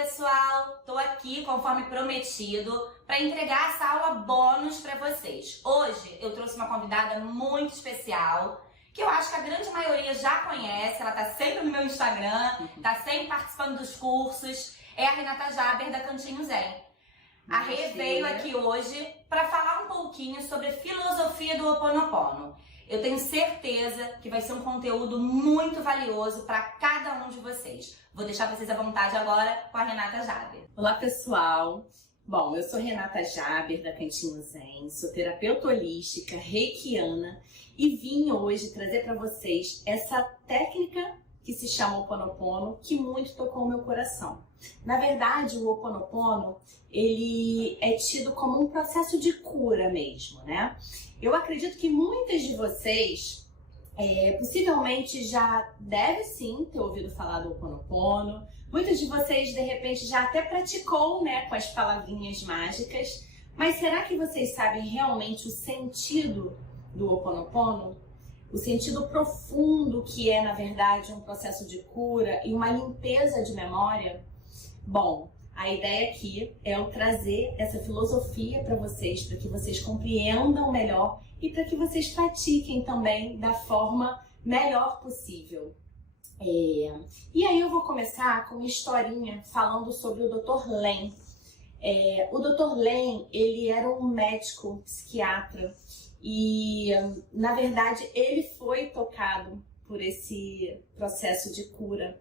pessoal! Tô aqui, conforme prometido, para entregar essa aula bônus para vocês. Hoje eu trouxe uma convidada muito especial, que eu acho que a grande maioria já conhece, ela tá sempre no meu Instagram, tá sempre participando dos cursos, é a Renata Jaber da Cantinho Zen. A Rê veio aqui hoje para falar um pouquinho sobre a filosofia do Ho'oponopono. Eu tenho certeza que vai ser um conteúdo muito valioso para cada um de vocês. Vou deixar vocês à vontade agora com a Renata Jaber. Olá, pessoal! Bom, eu sou Renata Jaber da Cantinho Zen, sou terapeuta holística, reikiana e vim hoje trazer para vocês essa técnica que se chama Ho'oponopono, que muito tocou o meu coração. Na verdade, o Ho'oponopono, ele é tido como um processo de cura mesmo, né? Eu acredito que muitas de vocês possivelmente já devem sim ter ouvido falar do Ho'oponopono. Muitos de vocês, de repente, já até praticou, né, com as palavrinhas mágicas. Mas será que vocês sabem realmente o sentido do Ho'oponopono? O sentido profundo que é, na verdade, um processo de cura e uma limpeza de memória? Bom, a ideia aqui é eu trazer essa filosofia para que vocês compreendam melhor e para que vocês pratiquem também da forma melhor possível. E aí eu vou começar com uma historinha falando sobre o Dr. Len. O Dr. Len, ele era um médico psiquiatra e, na verdade, ele foi tocado por esse processo de cura.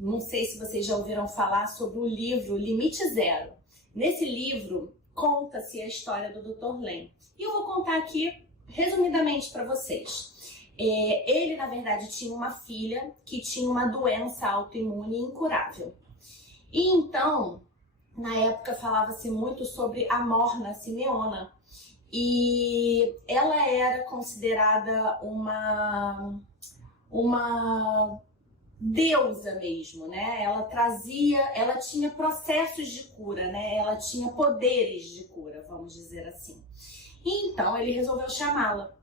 Não sei se vocês já ouviram falar sobre o livro Limite Zero. Nesse livro, conta-se a história do Dr. Len. E eu vou contar aqui, resumidamente, para vocês. Ele, na verdade, tinha uma filha que tinha uma doença autoimune incurável. E então, na época, falava-se muito sobre a Morna Simeona. E ela era considerada uma deusa mesmo, né? Ela tinha processos de cura, né? Ela tinha poderes de cura, vamos dizer assim. E então ele resolveu chamá-la.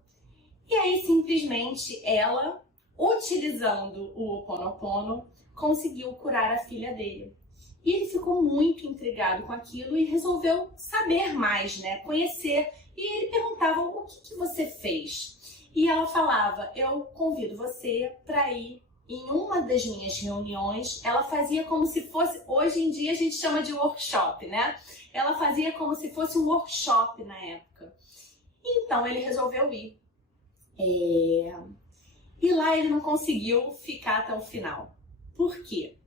E aí simplesmente ela, utilizando o Ho'oponopono, conseguiu curar a filha dele. E ele ficou muito intrigado com aquilo e resolveu saber mais, né? Conhecer. E ele perguntava: o que você fez? E ela falava: eu convido você para ir em uma das minhas reuniões. Ela fazia como se fosse, hoje em dia a gente chama de workshop, né? Ela fazia como se fosse um workshop na época. Então ele resolveu ir. E lá ele não conseguiu ficar até o final. Por quê?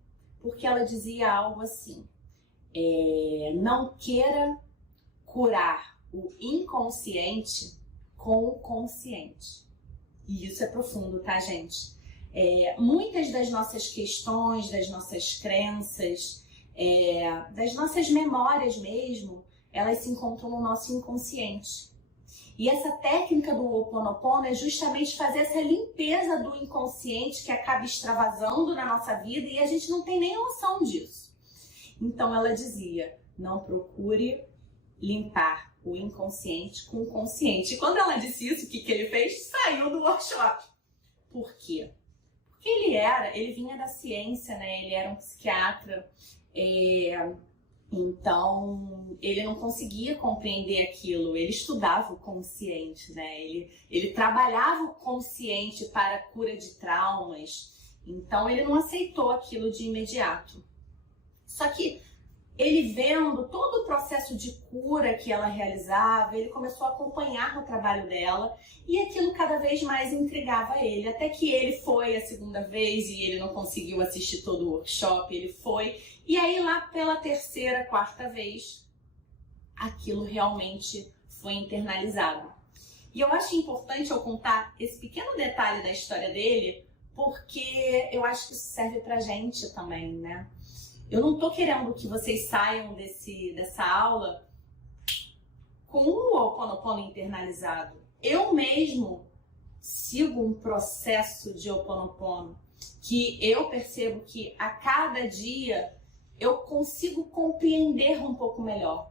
Porque ela dizia algo assim: não queira curar o inconsciente com o consciente. E isso é profundo, tá, gente? Muitas das nossas questões, das nossas crenças, das nossas memórias mesmo, elas se encontram no nosso inconsciente. E essa técnica do Ho'oponopono é justamente fazer essa limpeza do inconsciente que acaba extravasando na nossa vida e a gente não tem nem noção disso. Então ela dizia: não procure limpar o inconsciente com o consciente. E quando ela disse isso, o que ele fez? Saiu do workshop. Por quê? Porque ele vinha da ciência, né? Ele era um psiquiatra, então ele não conseguia compreender aquilo. Ele estudava o consciente, né? Ele trabalhava o consciente para a cura de traumas, então ele não aceitou aquilo de imediato. Só que ele, vendo todo o processo de cura que ela realizava, ele começou a acompanhar o trabalho dela e aquilo cada vez mais intrigava ele. Até que ele foi a segunda vez e ele não conseguiu assistir todo o workshop, ele foi. E aí lá pela terceira, quarta vez, aquilo realmente foi internalizado. E eu acho importante eu contar esse pequeno detalhe da história dele, porque eu acho que isso serve pra gente também, né? Eu não tô querendo que vocês saiam dessa aula com o Ho'oponopono internalizado. Eu mesmo sigo um processo de Ho'oponopono que eu percebo que a cada dia eu consigo compreender um pouco melhor.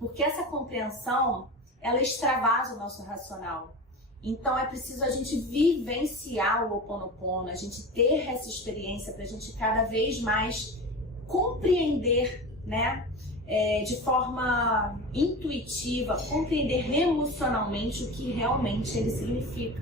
Porque essa compreensão, ela extravasa o nosso racional. Então é preciso a gente vivenciar o Ho Oponopono, a gente ter essa experiência para a gente cada vez mais compreender, né, de forma intuitiva, compreender emocionalmente o que realmente ele significa.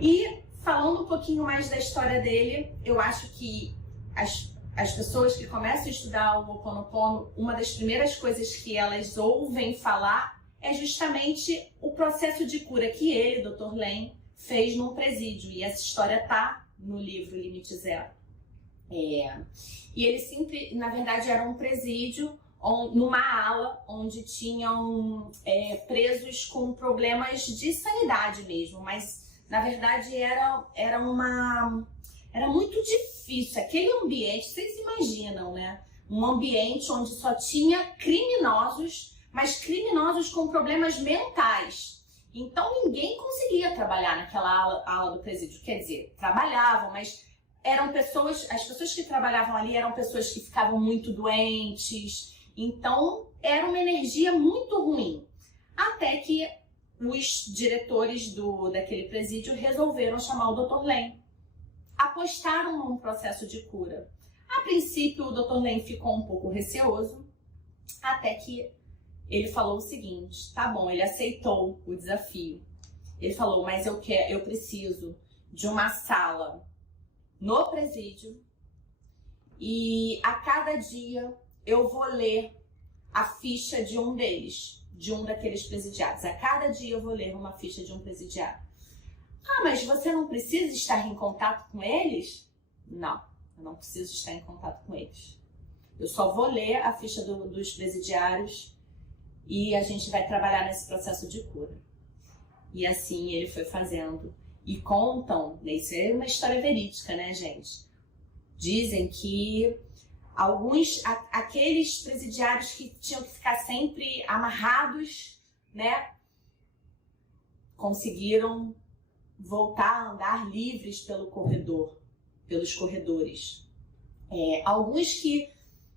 E falando um pouquinho mais da história dele, eu acho que as pessoas que começam a estudar o Ho Oponopono, uma das primeiras coisas que elas ouvem falar é justamente o processo de cura que ele, Dr. Len, fez num presídio. E essa história tá no livro Limite Zero. E ele sempre, na verdade, era um presídio, numa ala onde tinham presos com problemas de sanidade mesmo, mas na verdade era muito difícil. Aquele ambiente, vocês imaginam, né? Um ambiente onde só tinha criminosos, mas criminosos com problemas mentais. Então ninguém conseguia trabalhar naquela ala do presídio. Quer dizer, trabalhavam, mas eram pessoas, as pessoas que trabalhavam ali eram pessoas que ficavam muito doentes. Então era uma energia muito ruim. Até que os diretores daquele presídio resolveram chamar o Dr. Len. Apostaram num processo de cura. A princípio, o Dr. Len ficou um pouco receoso, até que ele falou o seguinte: tá bom, ele aceitou o desafio. Ele falou, mas eu preciso de uma sala no presídio e a cada dia eu vou ler a ficha de um deles, de um daqueles presidiários. A cada dia eu vou ler uma ficha de um presidiário. Ah, mas você não precisa estar em contato com eles? Não, eu não preciso estar em contato com eles. Eu só vou ler a ficha dos presidiários e a gente vai trabalhar nesse processo de cura. E assim ele foi fazendo. E contam, isso é uma história verídica, né, gente? Dizem que aqueles presidiários que tinham que ficar sempre amarrados, né, conseguiram voltar a andar livres pelos corredores. Alguns que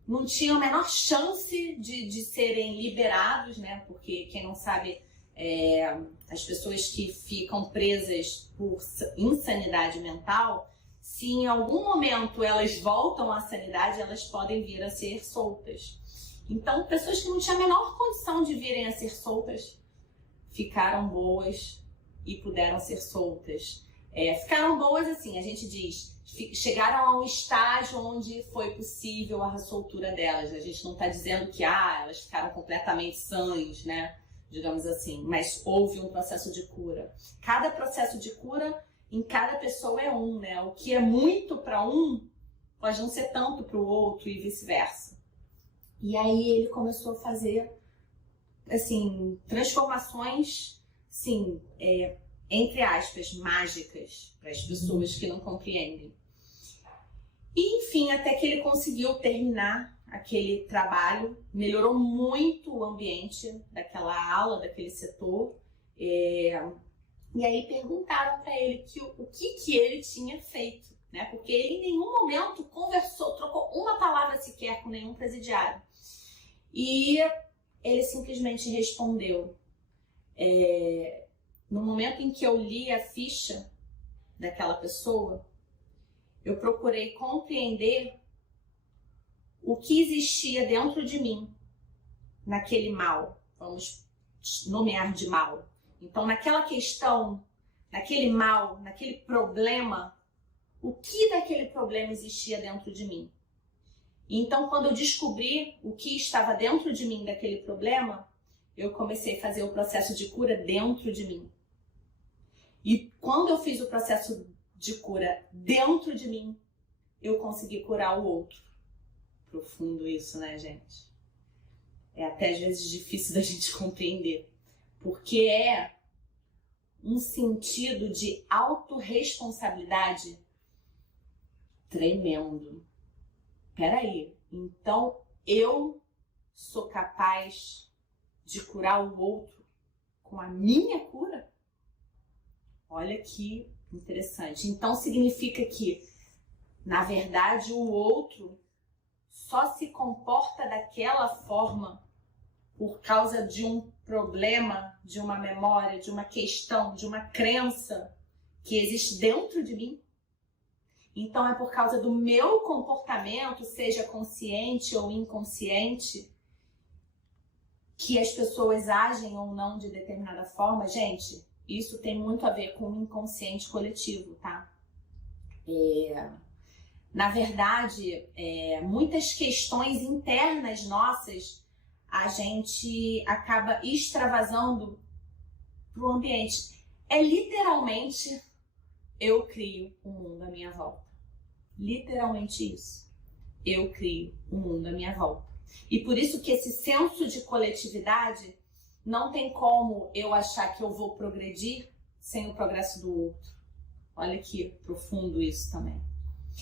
não tinham a menor chance de serem liberados, né? Porque, quem não sabe, as pessoas que ficam presas por insanidade mental, se em algum momento elas voltam à sanidade, elas podem vir a ser soltas. Então, pessoas que não tinham a menor condição de virem a ser soltas, ficaram boas e puderam ser soltas. Ficaram boas, assim, a gente diz, chegaram a um estágio onde foi possível a soltura delas. A gente não está dizendo que elas ficaram completamente sãs, né? Digamos assim, mas houve um processo de cura. Cada processo de cura em cada pessoa é um, né? O que é muito para um pode não ser tanto para o outro e vice-versa. E aí ele começou a fazer, assim, transformações, sim, entre aspas, mágicas para as pessoas que não compreendem. E, enfim, até que ele conseguiu terminar aquele trabalho, melhorou muito o ambiente daquela ala, daquele setor. E aí perguntaram para ele o que ele tinha feito, né? Porque ele em nenhum momento conversou, trocou uma palavra sequer com nenhum presidiário. E ele simplesmente respondeu: no momento em que eu li a ficha daquela pessoa, eu procurei compreender o que existia dentro de mim, naquele mal, vamos nomear de mal. Então, naquela questão, naquele mal, naquele problema, o que daquele problema existia dentro de mim? Então, quando eu descobri o que estava dentro de mim daquele problema, eu comecei a fazer o processo de cura dentro de mim. E quando eu fiz o processo de cura dentro de mim, eu consegui curar o outro. Profundo isso, né, gente? É até às vezes difícil da gente compreender, porque é um sentido de autorresponsabilidade tremendo. Peraí, então eu sou capaz de curar o outro com a minha cura? Olha que interessante. Então significa que, na verdade, o outro só se comporta daquela forma por causa de um problema, de uma memória, de uma questão, de uma crença que existe dentro de mim. Então é por causa do meu comportamento, seja consciente ou inconsciente, que as pessoas agem ou não de determinada forma. Gente, isso tem muito a ver com o inconsciente coletivo, tá? Na verdade, muitas questões internas nossas a gente acaba extravasando para o ambiente. É literalmente, eu crio o mundo à minha volta. Literalmente isso. Eu crio o mundo à minha volta. E por isso que esse senso de coletividade não tem como eu achar que eu vou progredir sem o progresso do outro. Olha que profundo isso também.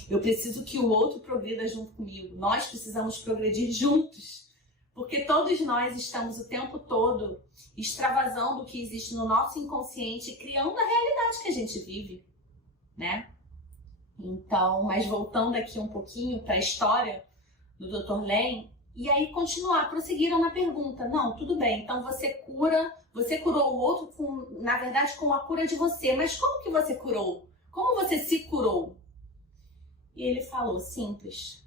Eu preciso que o outro progrida junto comigo. Nós precisamos progredir juntos. Porque todos nós estamos o tempo todo extravasando o que existe no nosso inconsciente, criando a realidade que a gente vive, né? Então, mas voltando aqui um pouquinho para a história do Dr. Len, e aí prosseguiram na pergunta. Não, tudo bem, então você curou o outro, na verdade, com a cura de você. Mas como que você curou? Como você se curou? E ele falou, simples.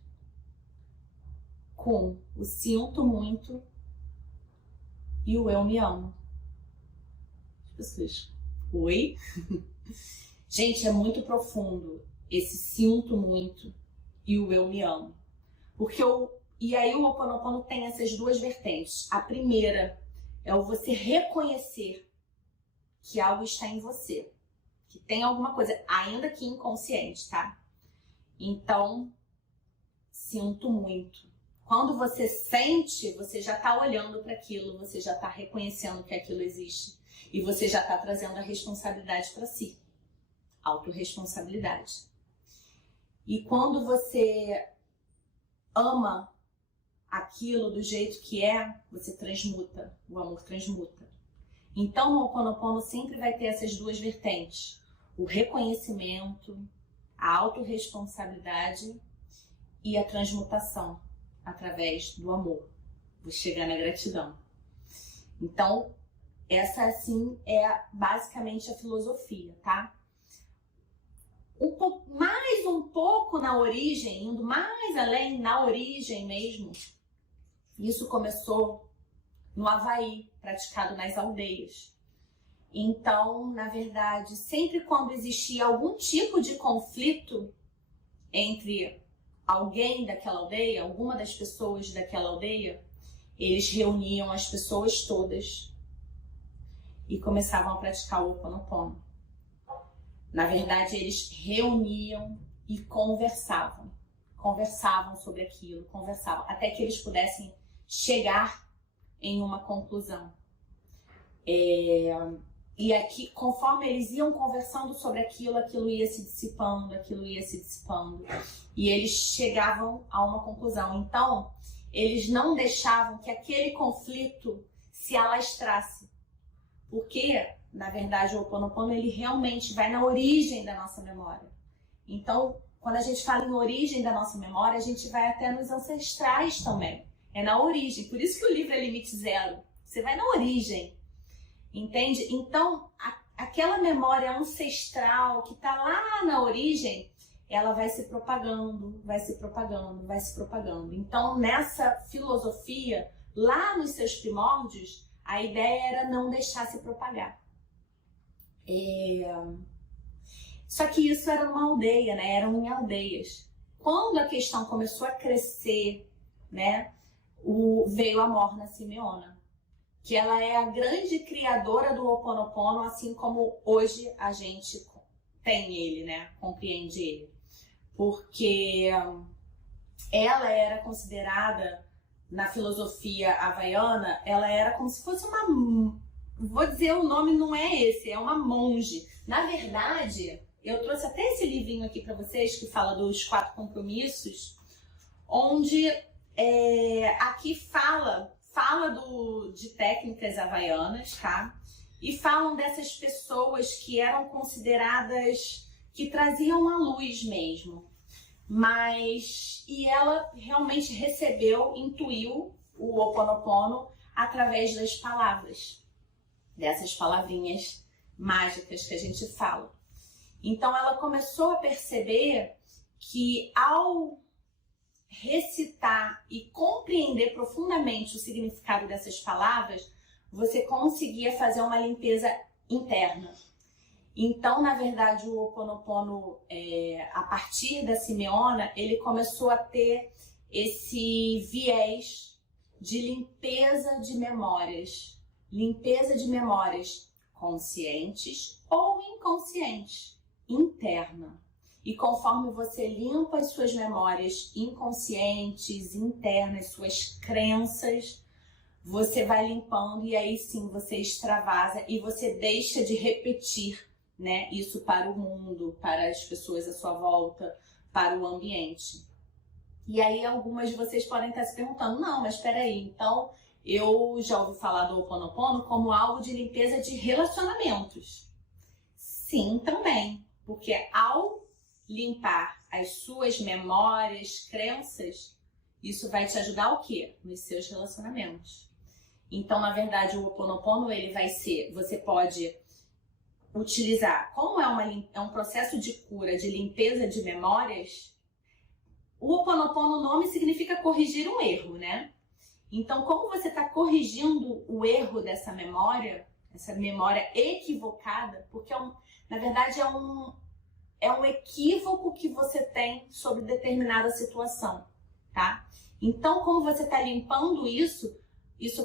Com o sinto muito e o eu me amo. As pessoas, oi? Gente, é muito profundo esse sinto muito e o eu me amo. E aí o Ho'oponopono tem essas duas vertentes. A primeira é o você reconhecer que algo está em você, que tem alguma coisa, ainda que inconsciente, tá? Então, sinto muito. Quando você sente, você já está olhando para aquilo, você já está reconhecendo que aquilo existe e você já está trazendo a responsabilidade para si. Autorresponsabilidade. E quando você ama aquilo do jeito que é, você transmuta, o amor transmuta. Então o Ho'oponopono sempre vai ter essas duas vertentes, o reconhecimento, a autorresponsabilidade e a transmutação através do amor. Vou chegar na gratidão. Então, essa assim é basicamente a filosofia, tá? Mais um pouco na origem, indo mais além, na origem mesmo, isso começou no Havaí, praticado nas aldeias. Então, na verdade, sempre quando existia algum tipo de conflito entre alguém daquela aldeia, alguma das pessoas daquela aldeia, eles reuniam as pessoas todas e começavam a praticar o Ho'oponopono. Na verdade, eles reuniam e conversavam sobre aquilo, até que eles pudessem chegar em uma conclusão. E aqui, conforme eles iam conversando sobre aquilo ia se dissipando, e eles chegavam a uma conclusão. Então, eles não deixavam que aquele conflito se alastrasse, porque, na verdade, o Ho'oponopono, ele realmente vai na origem da nossa memória. Então, quando a gente fala em origem da nossa memória, a gente vai até nos ancestrais também. É na origem. Por isso que o livro é Limite Zero. Você vai na origem. Entende? Então, aquela memória ancestral que está lá na origem, ela vai se propagando. Então, nessa filosofia, lá nos seus primórdios, a ideia era não deixar se propagar. Só que isso era uma aldeia, né? Eram em aldeias. Quando a questão começou a crescer, né? Veio a Morna Simeona, que ela é a grande criadora do Ho'oponopono, assim como hoje a gente tem ele, né? Compreende ele. Porque ela era considerada, na filosofia havaiana, ela era como se fosse uma... Vou dizer, o nome não é esse, é uma monge. Na verdade, eu trouxe até esse livrinho aqui para vocês, que fala dos 4 compromissos, onde aqui fala de técnicas havaianas, tá? E falam dessas pessoas que eram consideradas, que traziam a luz mesmo. E ela realmente intuiu o Ho'oponopono através das palavras, dessas palavrinhas mágicas que a gente fala. Então ela começou a perceber que ao recitar e compreender profundamente o significado dessas palavras, você conseguia fazer uma limpeza interna. Então, na verdade, o Ho'oponopono, a partir da Simeona, ele começou a ter esse viés de limpeza de memórias conscientes ou inconscientes, interna. E conforme você limpa as suas memórias inconscientes, internas, suas crenças, você vai limpando e aí sim você extravasa e você deixa de repetir, né, isso para o mundo, para as pessoas à sua volta, para o ambiente. E aí algumas de vocês podem estar se perguntando, não, mas espera aí, então eu já ouvi falar do Ho'oponopono como algo de limpeza de relacionamentos. Sim, também, porque ao limpar as suas memórias, crenças, isso vai te ajudar o quê? Nos seus relacionamentos. Então, na verdade, o Ho'oponopono, ele vai ser, você pode utilizar, como é um processo de cura, de limpeza de memórias, o Ho'oponopono, o nome significa corrigir um erro, né? Então, como você está corrigindo o erro dessa memória, essa memória equivocada, porque na verdade é um equívoco que você tem sobre determinada situação, tá? Então, como você está limpando isso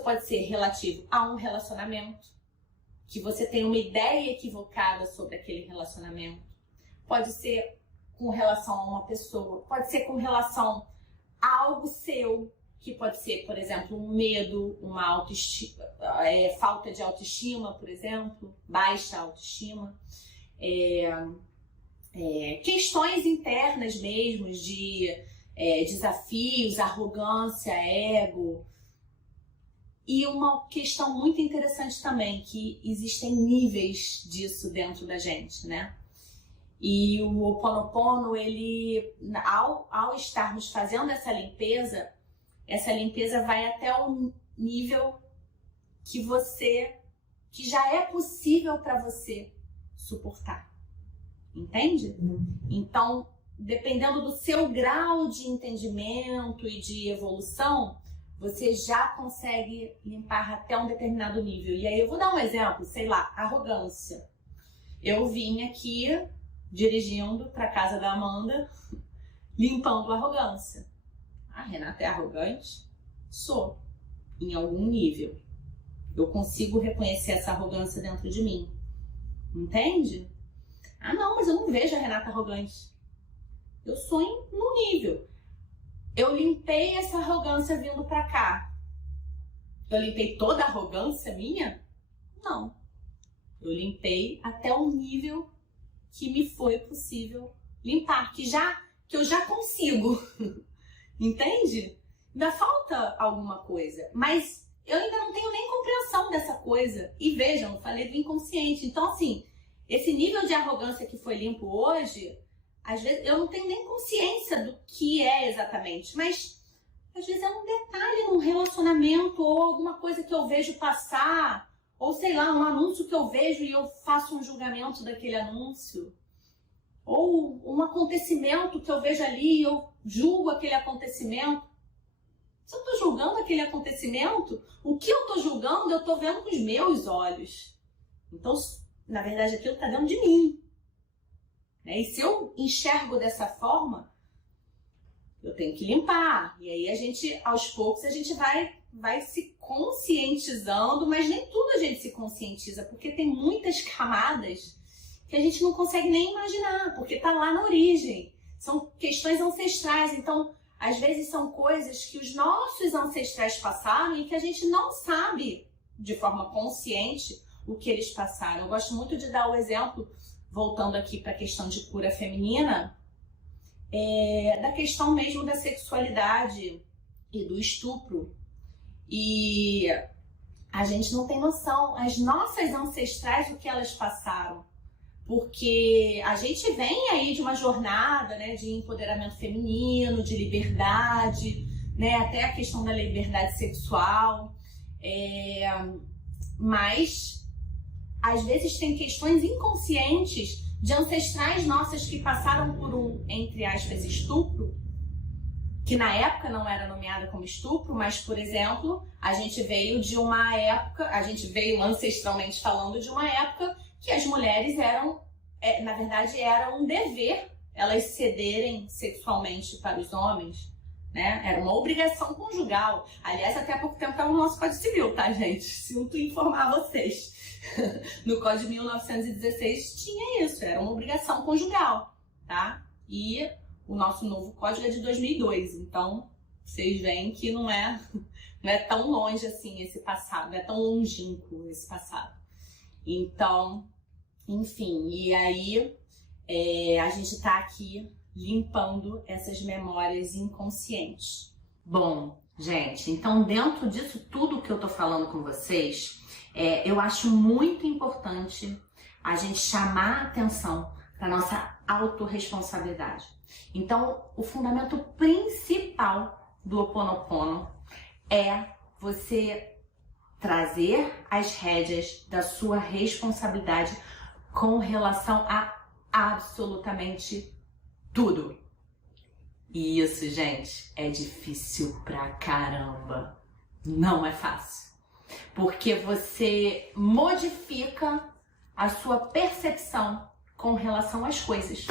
pode ser relativo a um relacionamento, que você tem uma ideia equivocada sobre aquele relacionamento. Pode ser com relação a uma pessoa, pode ser com relação a algo seu, que pode ser, por exemplo, um medo, uma autoestima, falta de autoestima, por exemplo, baixa autoestima, questões internas mesmo, de desafios, arrogância, ego. E uma questão muito interessante também, que existem níveis disso dentro da gente, né? E o Ho'oponopono, ele, ao estarmos fazendo essa limpeza vai até o nível que já é possível para você suportar. Entende? Então, dependendo do seu grau de entendimento e de evolução, você já consegue limpar até um determinado nível. E aí eu vou dar um exemplo, sei lá, arrogância. Eu vim aqui dirigindo para casa da Amanda, limpando a arrogância. A Renata é arrogante? Sou, em algum nível. Eu consigo reconhecer essa arrogância dentro de mim. Entende? Ah, não, mas eu não vejo a Renata arrogante. Eu sou no nível. Eu limpei essa arrogância vindo pra cá. Eu limpei toda a arrogância minha? Não. Eu limpei até o nível que me foi possível limpar, que eu já consigo. Entende? Ainda falta alguma coisa, mas eu ainda não tenho nem compreensão dessa coisa. E vejam, eu falei do inconsciente. Então, assim, esse nível de arrogância que foi limpo hoje, às vezes eu não tenho nem consciência do que é exatamente, mas às vezes é um detalhe num relacionamento ou alguma coisa que eu vejo passar, ou sei lá, um anúncio que eu vejo e eu faço um julgamento daquele anúncio, ou um acontecimento que eu vejo ali e eu julgo aquele acontecimento. Se eu estou julgando aquele acontecimento, o que eu estou julgando eu estou vendo com os meus olhos. Então, na verdade, aquilo está dentro de mim. E se eu enxergo dessa forma, eu tenho que limpar. E aí aos poucos, a gente vai se conscientizando, mas nem tudo a gente se conscientiza, porque tem muitas camadas que a gente não consegue nem imaginar, porque está lá na origem. São questões ancestrais, então, às vezes são coisas que os nossos ancestrais passaram e que a gente não sabe de forma consciente o que eles passaram. Eu gosto muito de dar o exemplo, voltando aqui para a questão de cura feminina, da questão mesmo da sexualidade e do estupro. E a gente não tem noção, as nossas ancestrais, o que elas passaram. Porque a gente vem aí de uma jornada, né, de empoderamento feminino, de liberdade, né, até a questão da liberdade sexual. Mas, às vezes, tem questões inconscientes de ancestrais nossas que passaram por um, entre aspas, estupro, que na época não era nomeada como estupro, mas, por exemplo, a gente veio de uma época, a gente veio ancestralmente falando de uma época que as mulheres eram, na verdade, era um dever elas cederem sexualmente para os homens, né? Era uma obrigação conjugal. Aliás, até há pouco tempo estava no nosso Código Civil, tá, gente? Sinto informar vocês. No Código de 1916 tinha isso, era uma obrigação conjugal, tá? E o nosso novo código é de 2002, então vocês veem que não é tão longe assim esse passado, não é tão longínquo esse passado. Então, enfim, e aí a gente tá aqui limpando essas memórias inconscientes. Bom, gente, então dentro disso tudo que eu tô falando com vocês, eu acho muito importante a gente chamar a atenção para nossa autorresponsabilidade. Então, o fundamento principal do Ho Oponopono é você trazer as rédeas da sua responsabilidade com relação a absolutamente tudo. E isso, gente, é difícil pra caramba. Não é fácil. Porque você modifica a sua percepção com relação às coisas.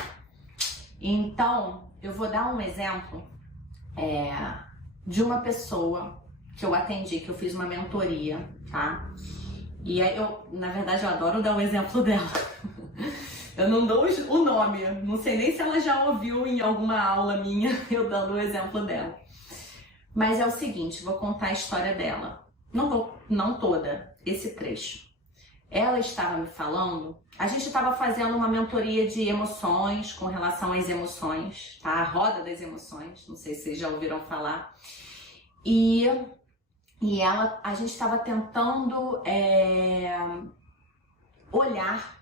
Então, eu vou dar um exemplo de uma pessoa que eu atendi, que eu fiz uma mentoria, tá? E aí na verdade, eu adoro dar o exemplo dela. Eu não dou o nome, não sei nem se ela já ouviu em alguma aula minha eu dando o exemplo dela. Mas é o seguinte, vou contar a história dela. Não toda, esse trecho. Ela estava me falando, a gente estava fazendo uma mentoria de emoções com relação às emoções, tá? A roda das emoções, não sei se vocês já ouviram falar. E a gente estava tentando olhar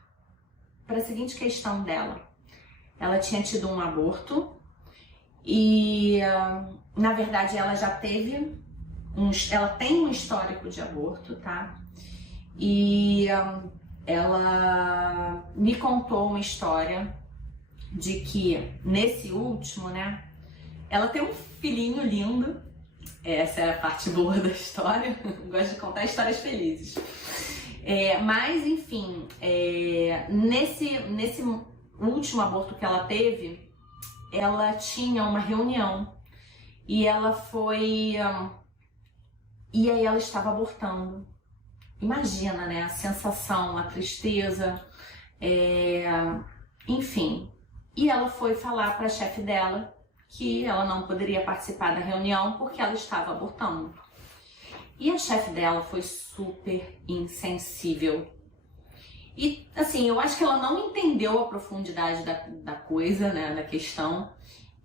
para a seguinte questão dela. Ela tinha tido um aborto e, na verdade, ela já teve ela tem um histórico de aborto, tá? E ela me contou uma história de que nesse último, né, ela tem um filhinho lindo. Essa é a parte boa da história. Gosto de contar histórias felizes. Mas, enfim, nesse último aborto que ela teve, ela tinha uma reunião e ela foi... e aí ela estava abortando. Imagina, né? A sensação, a tristeza, enfim. E ela foi falar para a chefe dela que ela não poderia participar da reunião porque ela estava abortando. E a chefe dela foi super insensível. E, assim, eu acho que ela não entendeu a profundidade da coisa, né, da questão.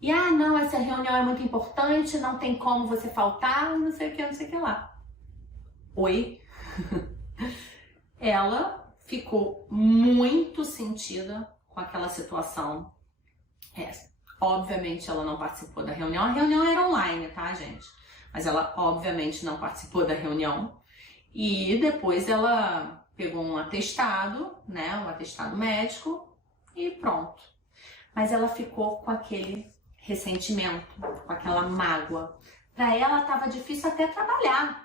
E, não, essa reunião é muito importante, não tem como você faltar, não sei o que lá. Oi? Ela ficou muito sentida com aquela situação. Obviamente ela não participou da reunião. A reunião era online, tá, gente? Mas ela obviamente não participou da reunião. E depois ela pegou um atestado, né? Um atestado médico e pronto. Mas ela ficou com aquele ressentimento, com aquela mágoa. Pra ela tava difícil até trabalhar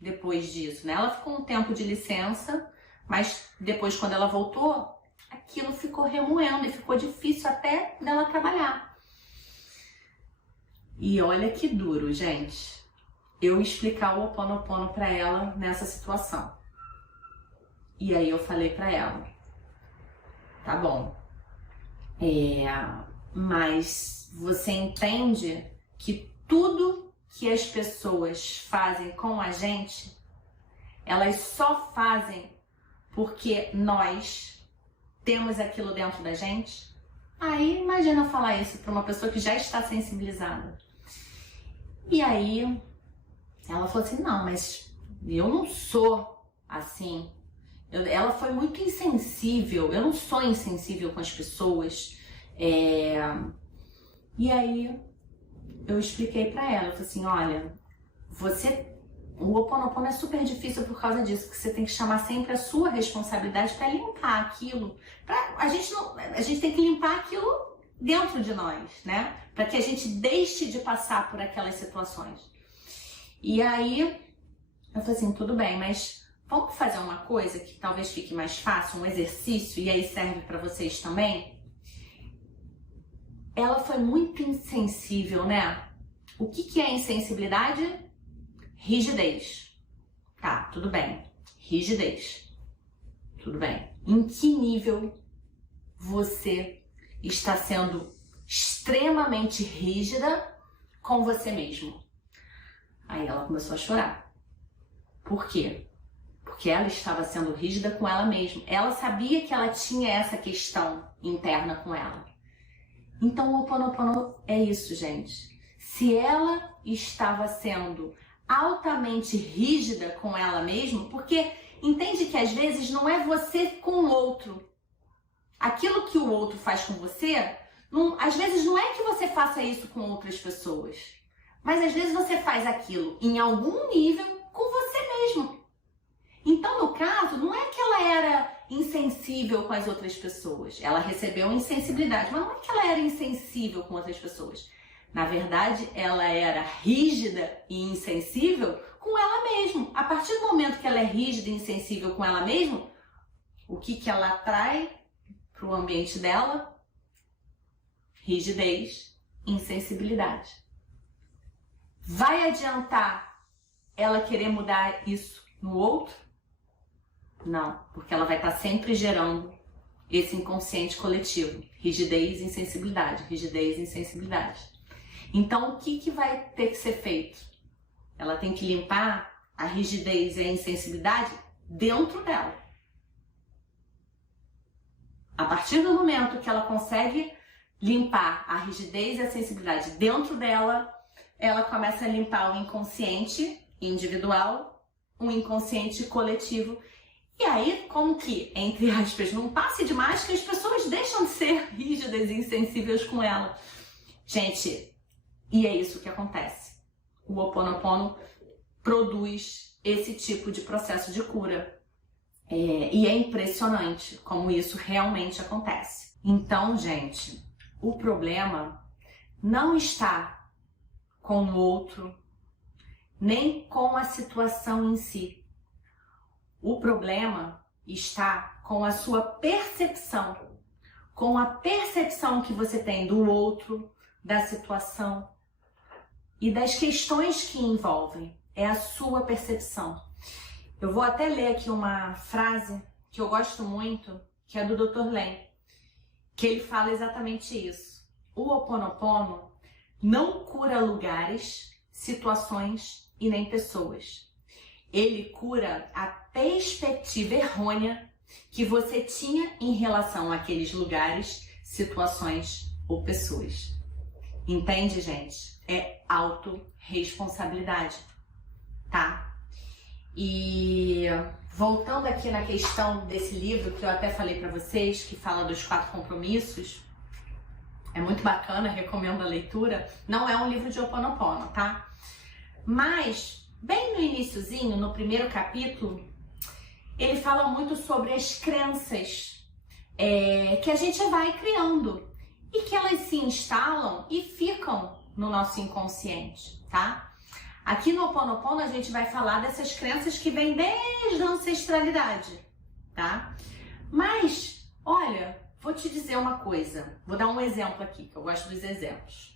depois disso, né? Ela ficou um tempo de licença, mas depois quando ela voltou, aquilo ficou remoendo e ficou difícil até dela trabalhar. E olha que duro, gente, eu explicar o Ho Oponopono pra ela nessa situação. E aí eu falei pra ela, tá bom, mas você entende que tudo que as pessoas fazem com a gente, elas só fazem porque nós temos aquilo dentro da gente? Aí imagina falar isso para uma pessoa que já está sensibilizada. E aí ela falou assim, não, mas eu não sou assim. Ela foi muito insensível, eu não sou insensível com as pessoas. E aí eu expliquei pra ela, eu falei assim, olha, você O Ho'oponopono é super difícil por causa disso, que você tem que chamar sempre a sua responsabilidade para limpar aquilo. A gente tem que limpar aquilo dentro de nós, né? Para que a gente deixe de passar por aquelas situações. E aí, eu falei assim, tudo bem, mas vamos fazer uma coisa que talvez fique mais fácil, um exercício, e aí serve para vocês também. Ela foi muito insensível, né? O que é insensibilidade? Rigidez. Tá, tudo bem. Rigidez. Tudo bem. Em que nível você está sendo extremamente rígida com você mesmo? Aí ela começou a chorar. Por quê? Porque ela estava sendo rígida com ela mesma. Ela sabia que ela tinha essa questão interna com ela. Então o Ho'oponopono é isso, gente. Se ela estava sendo altamente rígida com ela mesma, porque entende que às vezes não é você com o outro. Aquilo que o outro faz com você, às vezes não é que você faça isso com outras pessoas, mas às vezes você faz aquilo em algum nível com você mesmo. Então, no caso, não é que ela era insensível com as outras pessoas. Ela recebeu insensibilidade, mas não é que ela era insensível com outras pessoas. Na verdade, ela era rígida e insensível com ela mesma. A partir do momento que ela é rígida e insensível com ela mesma, o que ela atrai para o ambiente dela? Rigidez, insensibilidade. Vai adiantar ela querer mudar isso no outro? Não, porque ela vai estar sempre gerando esse inconsciente coletivo. Rigidez e insensibilidade, rigidez e insensibilidade. Então, o que vai ter que ser feito? Ela tem que limpar a rigidez e a insensibilidade dentro dela. A partir do momento que ela consegue limpar a rigidez e a sensibilidade dentro dela, ela começa a limpar o inconsciente individual, o inconsciente coletivo. E aí, como que, entre aspas, num passe de mágica, as pessoas deixam de ser rígidas e insensíveis com ela. Gente, e é isso que acontece. O Ho'oponopono produz esse tipo de processo de cura. E é impressionante como isso realmente acontece. Então, gente, o problema não está com o outro, nem com a situação em si. O problema está com a sua percepção, com a percepção que você tem do outro, da situação e das questões que envolvem. É a sua percepção. Eu vou até ler aqui uma frase que eu gosto muito, que é do Dr. Len, que ele fala exatamente isso. O Ho'oponopono não cura lugares, situações e nem pessoas. Ele cura a perspectiva errônea que você tinha em relação àqueles lugares, situações ou pessoas. Entende, gente? É autorresponsabilidade, tá? E voltando aqui na questão desse livro que eu até falei para vocês, que fala dos 4 compromissos, é muito bacana, recomendo a leitura. Não é um livro de Ho'oponopono, tá? Mas, bem no iniciozinho, no primeiro capítulo, ele fala muito sobre as crenças que a gente vai criando e que elas se instalam e ficam no nosso inconsciente, tá? Aqui no Ho'oponopono a gente vai falar dessas crenças que vêm desde a ancestralidade, tá? Mas, olha, vou te dizer uma coisa, vou dar um exemplo aqui, que eu gosto dos exemplos.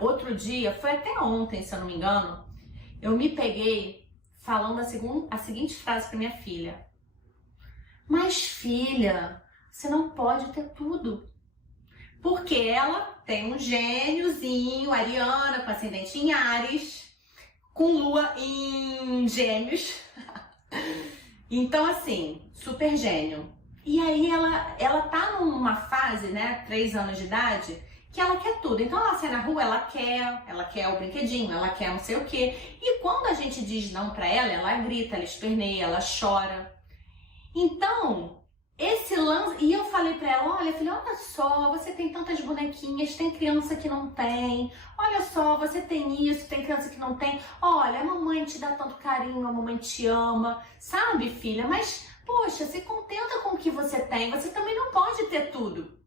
Outro dia, foi até ontem, se eu não me engano, eu me peguei falando a seguinte frase para minha filha. Mas filha, você não pode ter tudo. Porque ela tem um gêniozinho, Ariana, com ascendente em Áries, com lua em Gêmeos. Então, assim, super gênio. E aí ela tá numa fase, né, 3 anos de idade, que ela quer tudo. Então ela sai na rua, ela quer o brinquedinho, ela quer não sei o quê. E quando a gente diz não pra ela, ela grita, ela esperneia, ela chora. Então, esse lance, e eu falei pra ela, olha filha, olha só, você tem tantas bonequinhas, tem criança que não tem, olha só, você tem isso, tem criança que não tem, olha, a mamãe te dá tanto carinho, a mamãe te ama, sabe filha, mas poxa, se contenta com o que você tem, você também não pode ter tudo.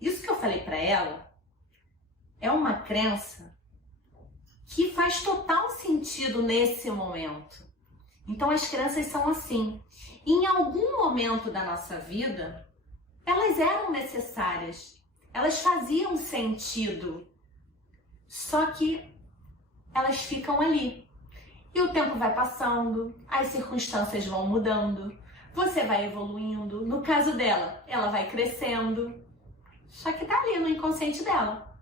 Isso que eu falei pra ela é uma crença que faz total sentido nesse momento. Então as crenças são assim. Em algum momento da nossa vida, elas eram necessárias, elas faziam sentido, só que elas ficam ali. E o tempo vai passando, as circunstâncias vão mudando, você vai evoluindo. No caso dela, ela vai crescendo, só que tá ali no inconsciente dela.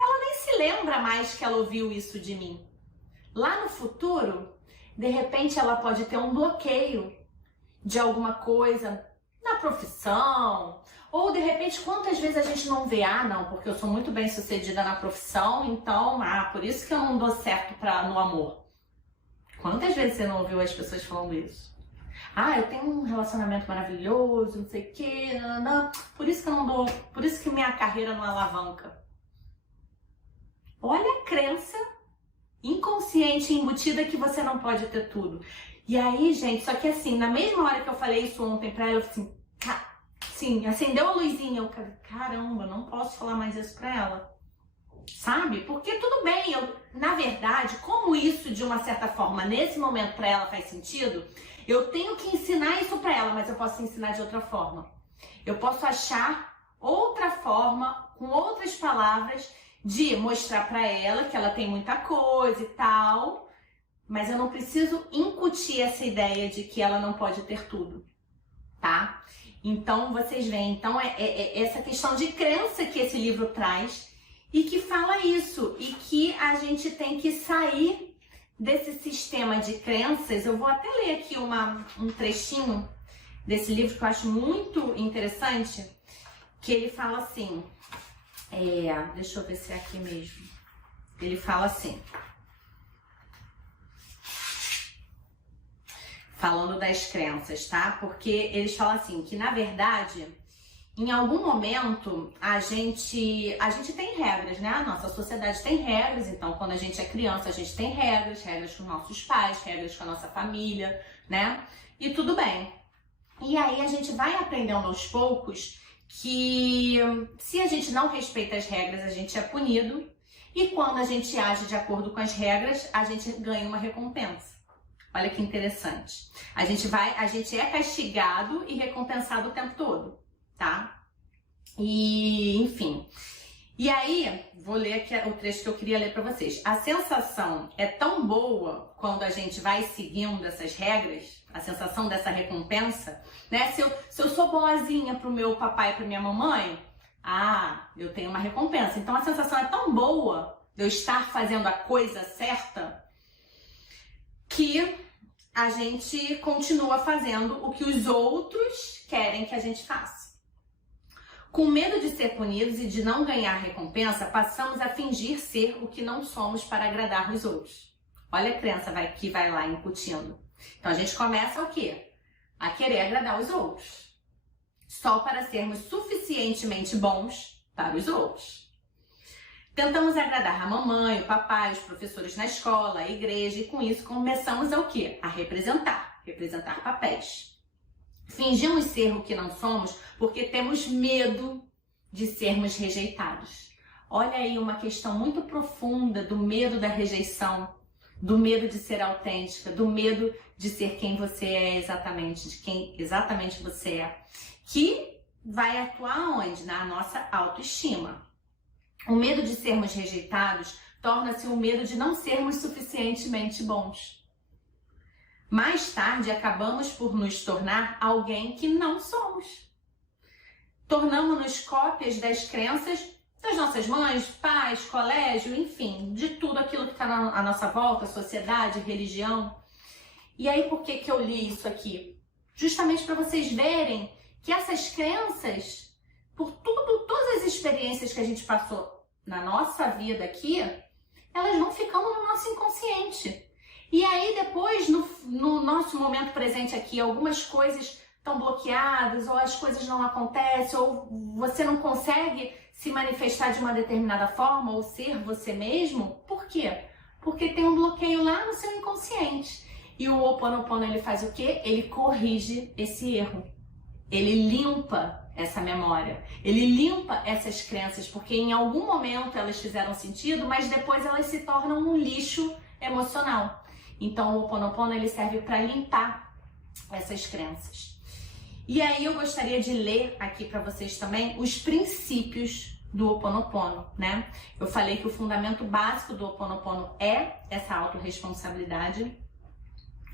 Ela nem se lembra mais que ela ouviu isso de mim. Lá no futuro, de repente ela pode ter um bloqueio de alguma coisa na profissão, ou de repente quantas vezes a gente não vê, não, porque eu sou muito bem sucedida na profissão, então, por isso que eu não dou certo no amor. Quantas vezes você não ouviu as pessoas falando isso? Eu tenho um relacionamento maravilhoso, não sei o quê, por isso que eu não dou, por isso que minha carreira não alavanca. Olha a crença inconsciente, embutida que você não pode ter tudo. E aí, gente, só que assim, na mesma hora que eu falei isso ontem pra ela, eu falei assim, acendeu a luzinha, eu falei, caramba, não posso falar mais isso pra ela. Sabe? Porque tudo bem, na verdade, como isso de uma certa forma, nesse momento pra ela faz sentido, eu tenho que ensinar isso pra ela, mas eu posso ensinar de outra forma. Eu posso achar outra forma, com outras palavras, de mostrar pra ela que ela tem muita coisa e tal, mas eu não preciso incutir essa ideia de que ela não pode ter tudo, tá? Então, vocês veem, então é essa questão de crença que esse livro traz e que fala isso, e que a gente tem que sair desse sistema de crenças. Eu vou até ler aqui um trechinho desse livro que eu acho muito interessante, que ele fala assim, deixa eu ver se é aqui mesmo, ele fala assim, falando das crenças, tá? Porque eles falam assim, que na verdade, em algum momento, a gente tem regras, né? A nossa sociedade tem regras, então quando a gente é criança, a gente tem regras com nossos pais, regras com a nossa família, né? E tudo bem. E aí a gente vai aprendendo aos poucos que se a gente não respeita as regras, a gente é punido, e quando a gente age de acordo com as regras, a gente ganha uma recompensa. Olha que interessante. A gente é castigado e recompensado o tempo todo, tá? E, enfim. E aí, vou ler aqui o trecho que eu queria ler para vocês. A sensação é tão boa quando a gente vai seguindo essas regras, a sensação dessa recompensa, né? Se eu sou boazinha pro meu papai e pra minha mamãe, eu tenho uma recompensa. Então a sensação é tão boa de eu estar fazendo a coisa certa que a gente continua fazendo o que os outros querem que a gente faça. Com medo de ser punidos e de não ganhar recompensa, passamos a fingir ser o que não somos para agradar os outros. Olha a crença que vai lá incutindo. Então a gente começa o quê? A querer agradar os outros. Só para sermos suficientemente bons para os outros. Tentamos agradar a mamãe, o papai, os professores na escola, a igreja, e com isso começamos a o quê? A representar papéis. Fingimos ser o que não somos porque temos medo de sermos rejeitados. Olha aí uma questão muito profunda do medo da rejeição, do medo de ser autêntica, do medo de ser quem você é exatamente, de quem exatamente você é, que vai atuar onde? Na nossa autoestima. O medo de sermos rejeitados torna-se o medo de não sermos suficientemente bons. Mais tarde, acabamos por nos tornar alguém que não somos. Tornamos-nos cópias das crenças das nossas mães, pais, colégio, enfim, de tudo aquilo que está à nossa volta, sociedade, religião. E aí, por que eu li isso aqui? Justamente para vocês verem que essas crenças, por todas as experiências que a gente passou na nossa vida aqui, elas vão ficando no nosso inconsciente. E aí depois, no nosso momento presente aqui, algumas coisas estão bloqueadas, ou as coisas não acontecem, ou você não consegue se manifestar de uma determinada forma, ou ser você mesmo. Por quê? Porque tem um bloqueio lá no seu inconsciente. E o Ho Oponopono, ele faz o quê? Ele corrige esse erro. Ele limpa essa memória. Ele limpa essas crenças, porque em algum momento elas fizeram sentido, mas depois elas se tornam um lixo emocional. Então o Ho Oponopono, ele serve para limpar essas crenças. E aí eu gostaria de ler aqui para vocês também os princípios do Ho Oponopono, né? Eu falei que o fundamento básico do Ho Oponopono é essa autorresponsabilidade.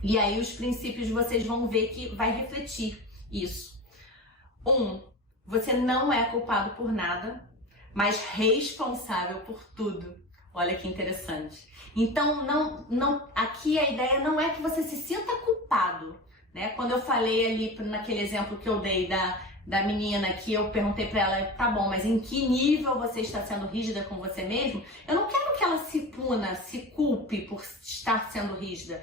E aí os princípios vocês vão ver que vai refletir isso. 1. Você não é culpado por nada, mas responsável por tudo. Olha que interessante. Então, aqui a ideia não é que você se sinta culpado, né? Quando eu falei ali naquele exemplo que eu dei da menina que eu perguntei pra ela, tá bom, mas em que nível você está sendo rígida com você mesmo? Eu não quero que ela se puna, se culpe por estar sendo rígida.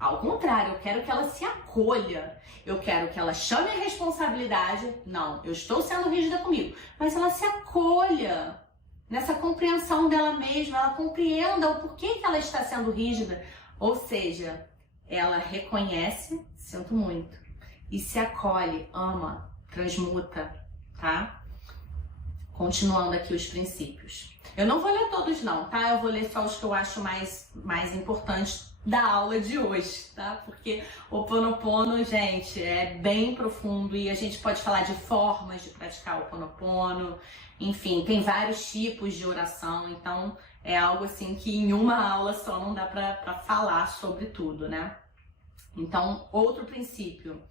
Ao contrário, eu quero que ela se acolha. Eu quero que ela chame a responsabilidade. Não, eu estou sendo rígida comigo. Mas ela se acolha nessa compreensão dela mesma. Ela compreenda o porquê que ela está sendo rígida. Ou seja, ela reconhece, sinto muito, e se acolhe, ama, transmuta, tá? Continuando aqui os princípios. Eu não vou ler todos não, tá? Eu vou ler só os que eu acho mais importantes da aula de hoje, tá? Porque o Ho Oponopono, gente, é bem profundo e a gente pode falar de formas de praticar o Ho Oponopono. Enfim, tem vários tipos de oração, então é algo assim que em uma aula só não dá pra falar sobre tudo, né? Então, outro princípio.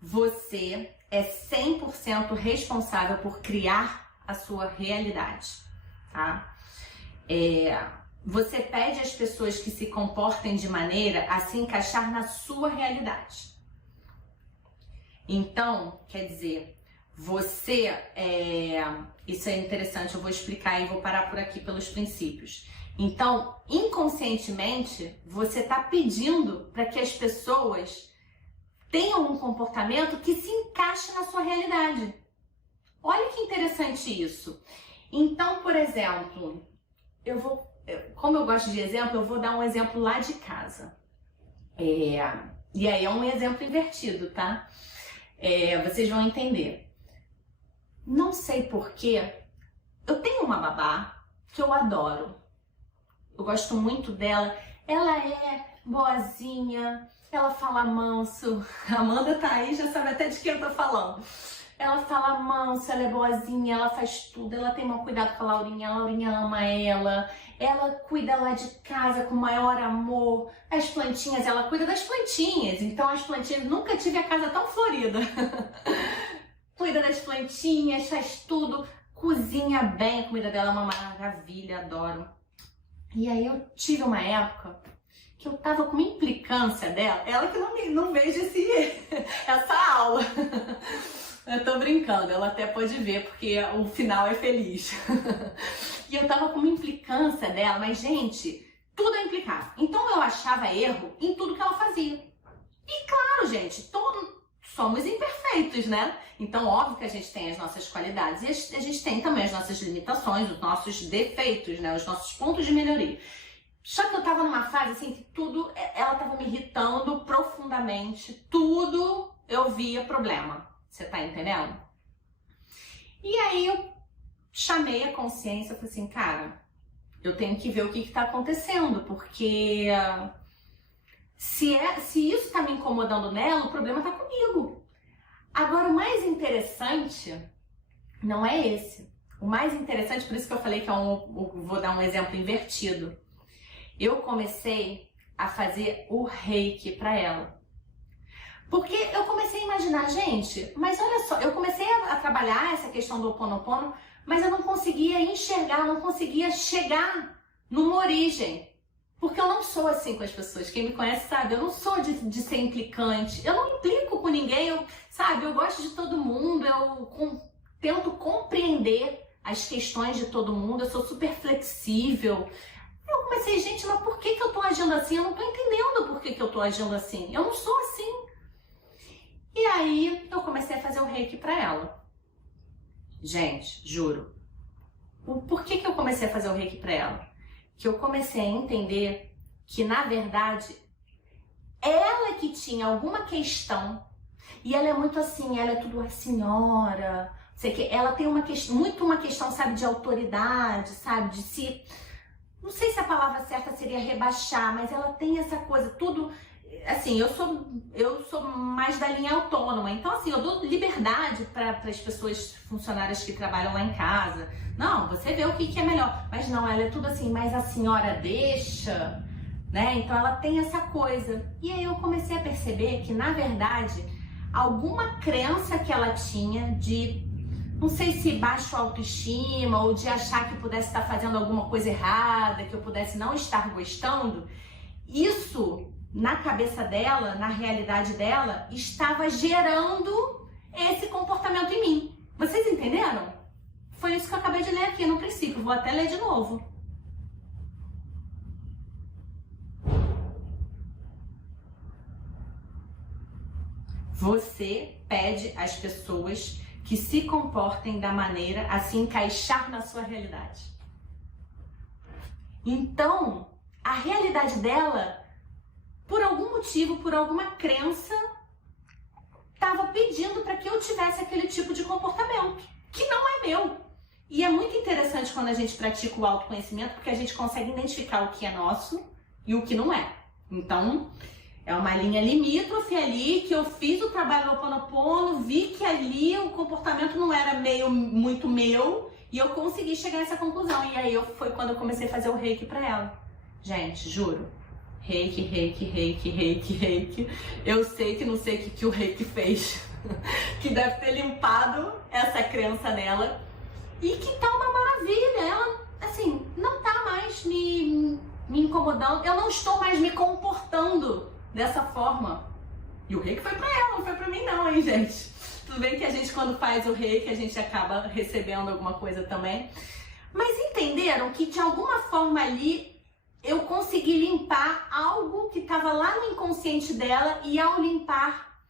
Você é 100% responsável por criar a sua realidade, tá? Você pede às pessoas que se comportem de maneira a se encaixar na sua realidade. Então, quer dizer, isso é interessante, eu vou explicar e vou parar por aqui pelos princípios. Então, inconscientemente, você está pedindo para que as pessoas tenham um comportamento que se encaixe na sua realidade. Olha que interessante isso. Então, por exemplo, como eu gosto de exemplo, eu vou dar um exemplo lá de casa. E aí é um exemplo invertido, tá? Vocês vão entender. Não sei porquê, eu tenho uma babá que eu adoro. Eu gosto muito dela. Ela é boazinha, ela fala manso. A Amanda tá aí, já sabe até de quem eu tô falando. Ela fala manso, ela é boazinha, ela faz tudo, ela tem um cuidado com a Laurinha ama ela cuida lá de casa com o maior amor. As plantinhas, ela cuida das plantinhas, então as plantinhas, nunca tive a casa tão florida. Cuida das plantinhas, faz tudo, cozinha bem, a comida dela é uma maravilha, adoro. E aí eu tive uma época que eu tava com uma implicância dela, ela que não veja essa aula. Eu tô brincando, ela até pode ver, porque o final é feliz. E eu tava com uma implicância dela, mas gente, tudo é implicável. Então eu achava erro em tudo que ela fazia. E claro, gente, todos somos imperfeitos, né? Então óbvio que a gente tem as nossas qualidades e a gente tem também as nossas limitações, os nossos defeitos, né? Os nossos pontos de melhoria. Só que eu tava numa fase assim que ela tava me irritando profundamente, tudo eu via problema. Você tá entendendo? E aí eu chamei a consciência, falei assim, cara, eu tenho que ver o que tá acontecendo, porque se isso tá me incomodando nela, o problema tá comigo. Agora, o mais interessante não é esse. O mais interessante, por isso que eu falei que vou dar um exemplo invertido. Eu comecei a fazer o reiki pra ela. Porque eu comecei a imaginar, gente, mas olha só, eu comecei a trabalhar essa questão do Ho Oponopono, mas eu não conseguia enxergar, não conseguia chegar numa origem. Porque eu não sou assim com as pessoas. Quem me conhece sabe, eu não sou de ser implicante. Eu não implico com ninguém, eu gosto de todo mundo, tento compreender as questões de todo mundo, eu sou super flexível. Eu comecei pensei, gente, mas por que eu tô agindo assim? Eu não tô entendendo por que eu tô agindo assim. Eu não sou assim. E aí eu comecei a fazer o reiki pra ela. Gente, juro. Por que eu comecei a fazer o reiki pra ela? Que eu comecei a entender que, na verdade, ela que tinha alguma questão, e ela é muito assim, ela é tudo a senhora, sei que ela tem uma questão, sabe, de autoridade, sabe, de se, não sei se a palavra certa seria rebaixar, mas ela tem essa coisa, tudo, assim, eu sou mais da linha autônoma, então assim, eu dou liberdade para as pessoas funcionárias que trabalham lá em casa. Não, você vê o que é melhor, mas não, ela é tudo assim, mas a senhora deixa, né? Então ela tem essa coisa. E aí eu comecei a perceber que, na verdade, alguma crença que ela tinha de, não sei se baixo autoestima ou de achar que pudesse estar fazendo alguma coisa errada, que eu pudesse não estar gostando, isso na cabeça dela, na realidade dela, estava gerando esse comportamento em mim. Vocês entenderam? Foi isso que eu acabei de ler aqui no princípio, vou até ler de novo. Você pede às pessoas que se comportem da maneira a se encaixar na sua realidade. Então, a realidade dela, por algum motivo, por alguma crença, estava pedindo para que eu tivesse aquele tipo de comportamento, que não é meu. E é muito interessante quando a gente pratica o autoconhecimento, porque a gente consegue identificar o que é nosso e o que não é. Então, é uma linha limítrofe ali, que eu fiz o trabalho do Ho'oponopono, vi que ali o comportamento não era muito meu, e eu consegui chegar a essa conclusão. E aí foi quando eu comecei a fazer o reiki pra ela. Gente, juro. Reiki, reiki, reiki, reiki, reiki. Eu sei que não sei o que o reiki fez. Que deve ter limpado essa crença nela. E que tá uma maravilha. Ela, assim, não tá mais me incomodando. Eu não estou mais me comportando dessa forma. E o reiki foi pra ela, não foi pra mim não, hein, gente? Tudo bem que a gente, quando faz o reiki, a gente acaba recebendo alguma coisa também. Mas entenderam que, de alguma forma ali, eu consegui limpar algo que estava lá no inconsciente dela, e ao limpar,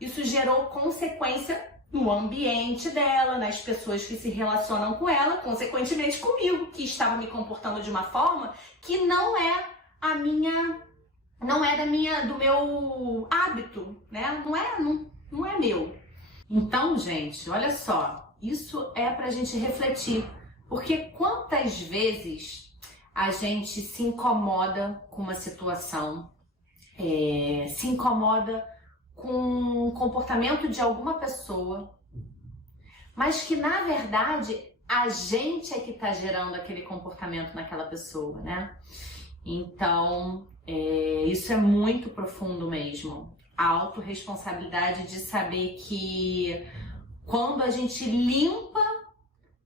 isso gerou consequência no ambiente dela, nas pessoas que se relacionam com ela, consequentemente comigo, que estava me comportando de uma forma que não é do meu hábito, né? Não é meu. Então, gente, olha só, isso é pra gente refletir, porque quantas vezes a gente se incomoda com uma situação, se incomoda com o comportamento de alguma pessoa, mas que, na verdade, a gente é que está gerando aquele comportamento naquela pessoa, né? Então, isso é muito profundo mesmo. A autorresponsabilidade de saber que quando a gente limpa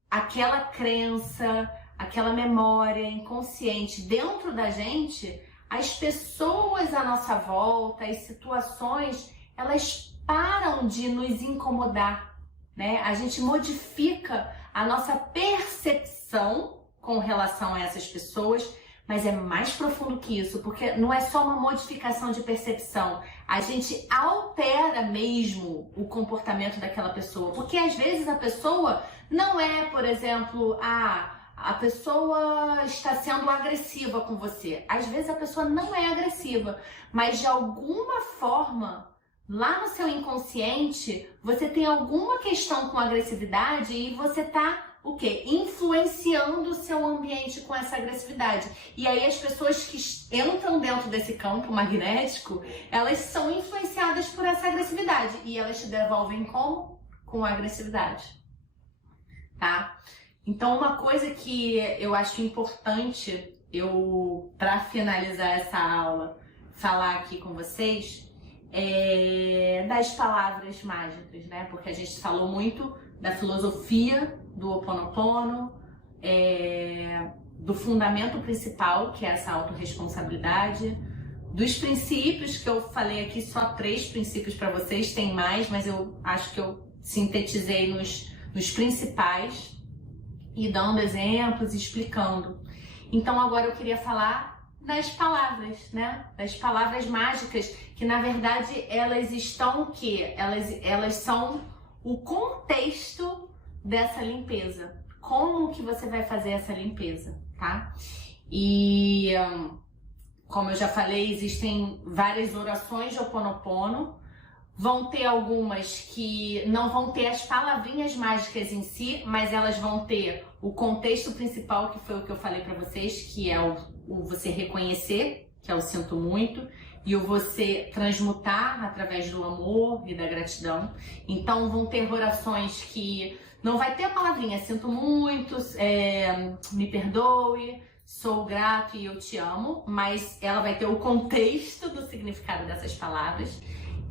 aquela crença, aquela memória inconsciente dentro da gente, as pessoas à nossa volta, as situações, elas param de nos incomodar, né? A gente modifica a nossa percepção com relação a essas pessoas, mas é mais profundo que isso, porque não é só uma modificação de percepção, a gente altera mesmo o comportamento daquela pessoa, porque às vezes a pessoa não é, por exemplo, a pessoa está sendo agressiva com você. Às vezes a pessoa não é agressiva, mas de alguma forma, lá no seu inconsciente, você tem alguma questão com agressividade e você está, o quê? Influenciando o seu ambiente com essa agressividade. E aí as pessoas que entram dentro desse campo magnético, elas são influenciadas por essa agressividade. E elas te devolvem como? Com agressividade. Tá? Então, uma coisa que eu acho importante para finalizar essa aula, falar aqui com vocês, é das palavras mágicas, né? Porque a gente falou muito da filosofia do Ho'oponopono, do fundamento principal, que é essa autorresponsabilidade, dos princípios, que eu falei aqui só 3 princípios para vocês, tem mais, mas eu acho que eu sintetizei nos principais, e dando exemplos, explicando. Então agora eu queria falar das palavras, né? Das palavras mágicas, que na verdade elas estão o quê? Elas são o contexto dessa limpeza. Como que você vai fazer essa limpeza, tá? E como eu já falei, existem várias orações de Ho Oponopono. Vão ter algumas que não vão ter as palavrinhas mágicas em si, mas elas vão ter o contexto principal, que foi o que eu falei para vocês, que é o você reconhecer, que é o sinto muito, e o você transmutar através do amor e da gratidão. Então vão ter orações que não vai ter a palavrinha sinto muito, me perdoe, sou grato e eu te amo, mas ela vai ter o contexto do significado dessas palavras.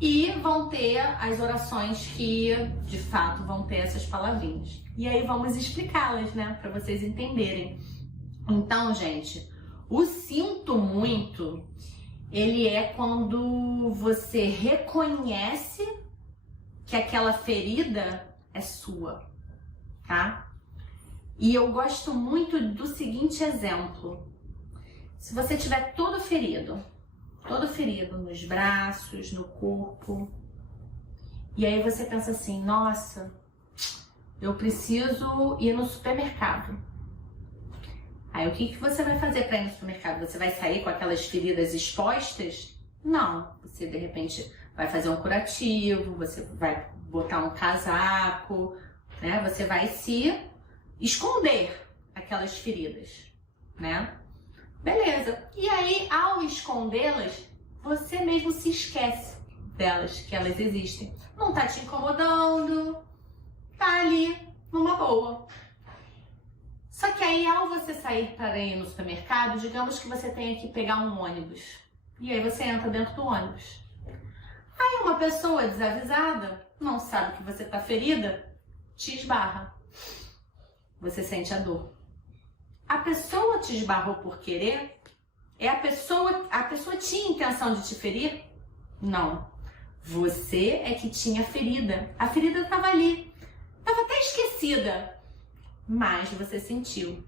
E vão ter as orações que, de fato, vão ter essas palavrinhas. E aí vamos explicá-las, né? Para vocês entenderem. Então, gente, o sinto muito, ele é quando você reconhece que aquela ferida é sua, tá? E eu gosto muito do seguinte exemplo. Se você tiver todo ferido nos braços, no corpo, e aí você pensa assim, nossa, eu preciso ir no supermercado. Aí o que você vai fazer para ir no supermercado? Você vai sair com aquelas feridas expostas? Não, você de repente vai fazer um curativo, você vai botar um casaco, né? Você vai se esconder aquelas feridas, né? Beleza. E aí, ao escondê-las, você mesmo se esquece delas, que elas existem. Não tá te incomodando, tá ali numa boa. Só que aí, ao você sair para ir no supermercado, digamos que você tenha que pegar um ônibus. E aí você entra dentro do ônibus. Aí uma pessoa desavisada, não sabe que você tá ferida, te esbarra. Você sente a dor. A pessoa te esbarrou por querer? A pessoa tinha intenção de te ferir? Não. Você é que tinha ferida. A ferida estava ali. Estava até esquecida. Mas você sentiu.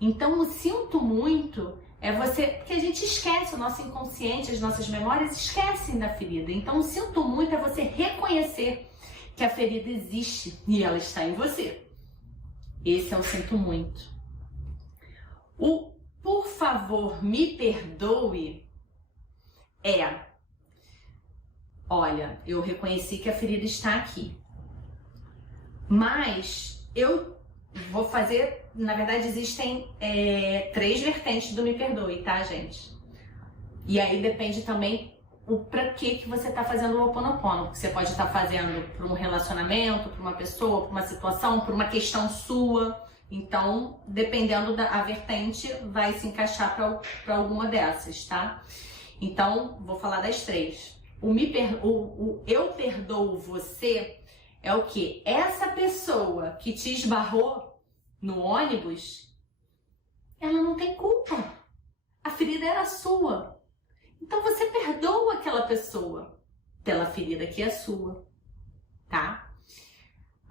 Então o sinto muito é você... Porque a gente esquece, o nosso inconsciente, as nossas memórias esquecem da ferida. Então o sinto muito é você reconhecer que a ferida existe e ela está em você. Esse é o sinto muito. O por favor, me perdoe olha, eu reconheci que a ferida está aqui, mas eu vou fazer, na verdade existem 3 vertentes do me perdoe, tá, gente? E aí depende também o pra que você está fazendo o Ho Oponopono, porque você pode estar fazendo para um relacionamento, para uma pessoa, para uma situação, para uma questão sua. Então, dependendo da vertente, vai se encaixar para alguma dessas, tá? Então, vou falar das 3. O eu perdoo você é o quê? Essa pessoa que te esbarrou no ônibus, ela não tem culpa. A ferida era sua. Então, você perdoa aquela pessoa pela ferida que é sua, tá?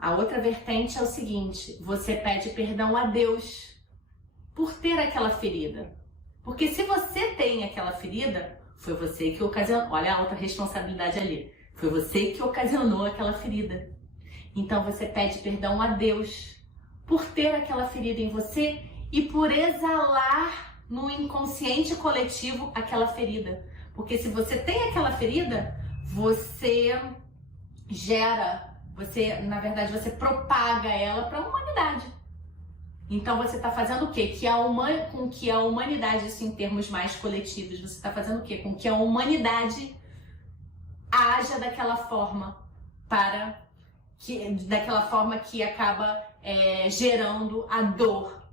A outra vertente é o seguinte, você pede perdão a Deus por ter aquela ferida. Porque se você tem aquela ferida, foi você que ocasionou, olha a outra responsabilidade ali, foi você que ocasionou aquela ferida. Então você pede perdão a Deus por ter aquela ferida em você e por exalar no inconsciente coletivo aquela ferida. Porque se você tem aquela ferida, você na verdade, você propaga ela para a humanidade. Então você está fazendo o quê? Com que a humanidade, isso em termos mais coletivos, você está fazendo o quê? Com que a humanidade haja daquela forma daquela forma que acaba gerando a dor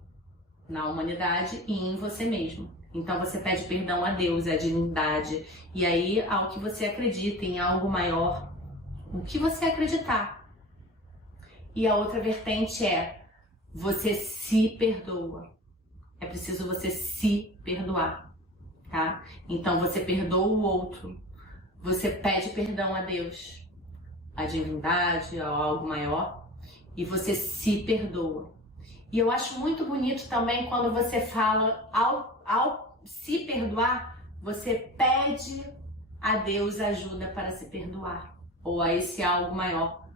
na humanidade e em você mesmo. Então você pede perdão a Deus, à divindade, e aí ao que você acredita, em algo maior, o que você acreditar. E a outra vertente você se perdoa. É preciso você se perdoar, tá? Então você perdoa o outro, você pede perdão a Deus, à divindade, a algo maior, e você se perdoa. E eu acho muito bonito também quando você fala, ao se perdoar, você pede a Deus ajuda para se perdoar, ou a esse algo maior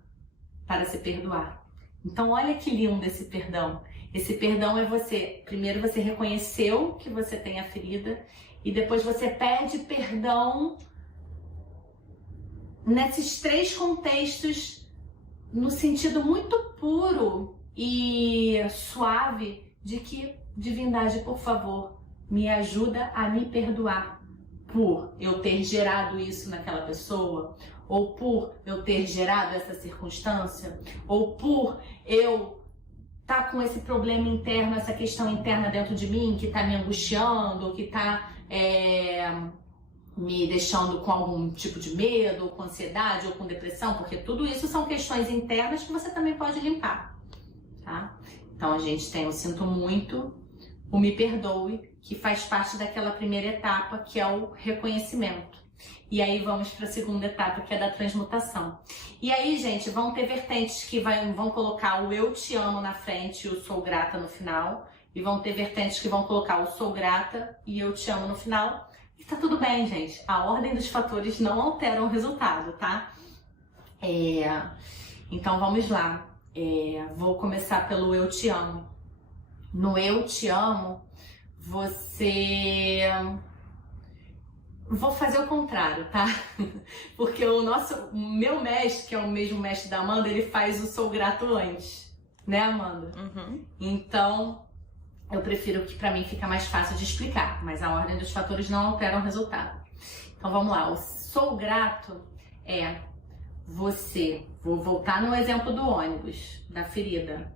para se perdoar. Então olha que lindo esse perdão. Esse perdão é você, primeiro você reconheceu que você tem a ferida, e depois você pede perdão nesses 3 contextos, no sentido muito puro e suave de que, divindade, por favor, me ajuda a me perdoar por eu ter gerado isso naquela pessoa, ou por eu ter gerado essa circunstância, ou por eu estar com esse problema interno, essa questão interna dentro de mim que está me angustiando, ou que está me deixando com algum tipo de medo, ou com ansiedade, ou com depressão, porque tudo isso são questões internas que você também pode limpar, tá? Então a gente tem o sinto muito, o me perdoe, que faz parte daquela primeira etapa, que é o reconhecimento. E aí vamos para a segunda etapa, que é da transmutação. E aí, gente, vão ter vertentes que vão colocar o eu te amo na frente e o sou grata no final. E vão ter vertentes que vão colocar o sou grata e eu te amo no final. E tá tudo bem, gente. A ordem dos fatores não altera o resultado, tá? Então vamos lá. Vou começar pelo eu te amo. No eu te amo, vou fazer o contrário, tá? Porque o meu mestre, que é o mesmo mestre da Amanda, ele faz o sou grato antes, né, Amanda? Uhum. Então, eu prefiro que pra mim fica mais fácil de explicar, mas a ordem dos fatores não altera o resultado. Então vamos lá, o sou grato é você, vou voltar no exemplo do ônibus, da ferida.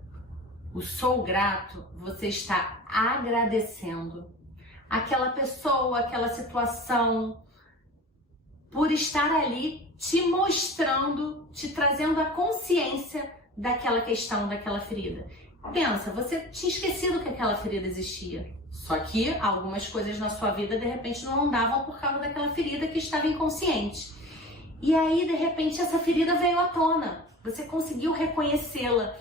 O sou grato, você está agradecendo aquela pessoa, aquela situação, por estar ali te mostrando, te trazendo a consciência daquela questão, daquela ferida. Pensa, você tinha esquecido que aquela ferida existia. Só que algumas coisas na sua vida, de repente, não andavam por causa daquela ferida que estava inconsciente. E aí, de repente, essa ferida veio à tona. Você conseguiu reconhecê-la.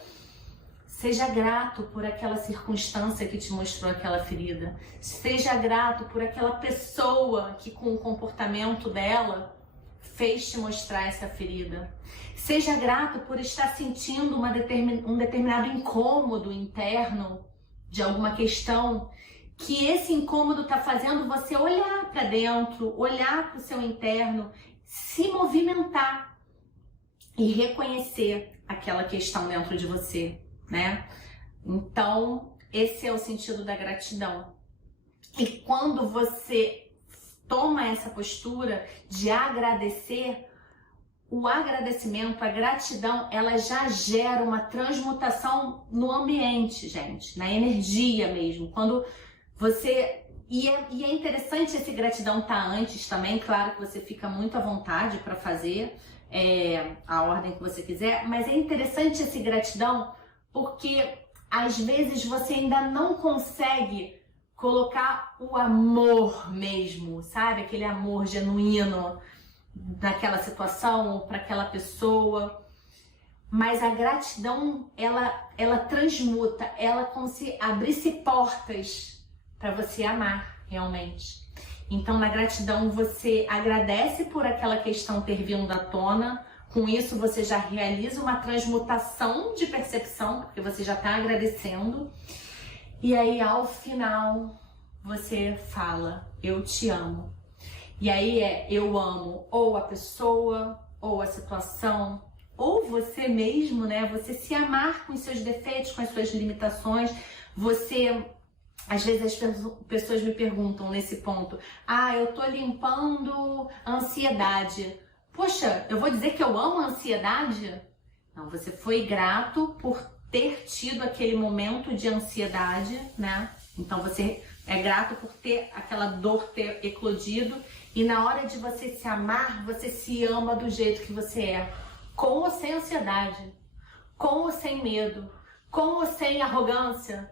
Seja grato por aquela circunstância que te mostrou aquela ferida. Seja grato por aquela pessoa que, com o comportamento dela, fez te mostrar essa ferida. Seja grato por estar sentindo um determinado incômodo interno de alguma questão, que esse incômodo está fazendo você olhar para dentro, olhar para o seu interno, se movimentar e reconhecer aquela questão dentro de você, né? Então, esse é o sentido da gratidão. E quando você toma essa postura de agradecer, o agradecimento, a gratidão, ela já gera uma transmutação no ambiente, gente, na energia mesmo. Quando você... E é interessante esse gratidão estar antes também, claro que você fica muito à vontade para fazer a ordem que você quiser, mas é interessante esse gratidão porque às vezes você ainda não consegue colocar o amor mesmo, sabe? Aquele amor genuíno naquela situação, para aquela pessoa. Mas a gratidão, ela transmuta, ela abre-se portas para você amar realmente. Então, na gratidão, você agradece por aquela questão ter vindo à tona. Com isso, você já realiza uma transmutação de percepção, porque você já está agradecendo. E aí, ao final, você fala, eu te amo. E aí eu amo ou a pessoa, ou a situação, ou você mesmo, né? Você se amar com os seus defeitos, com as suas limitações. Você... Às vezes as pessoas me perguntam nesse ponto, eu tô limpando a ansiedade. Poxa, eu vou dizer que eu amo a ansiedade? Não, você foi grato por ter tido aquele momento de ansiedade, né? Então você é grato por ter aquela dor ter eclodido e na hora de você se amar, você se ama do jeito que você é. Com ou sem ansiedade, com ou sem medo, com ou sem arrogância.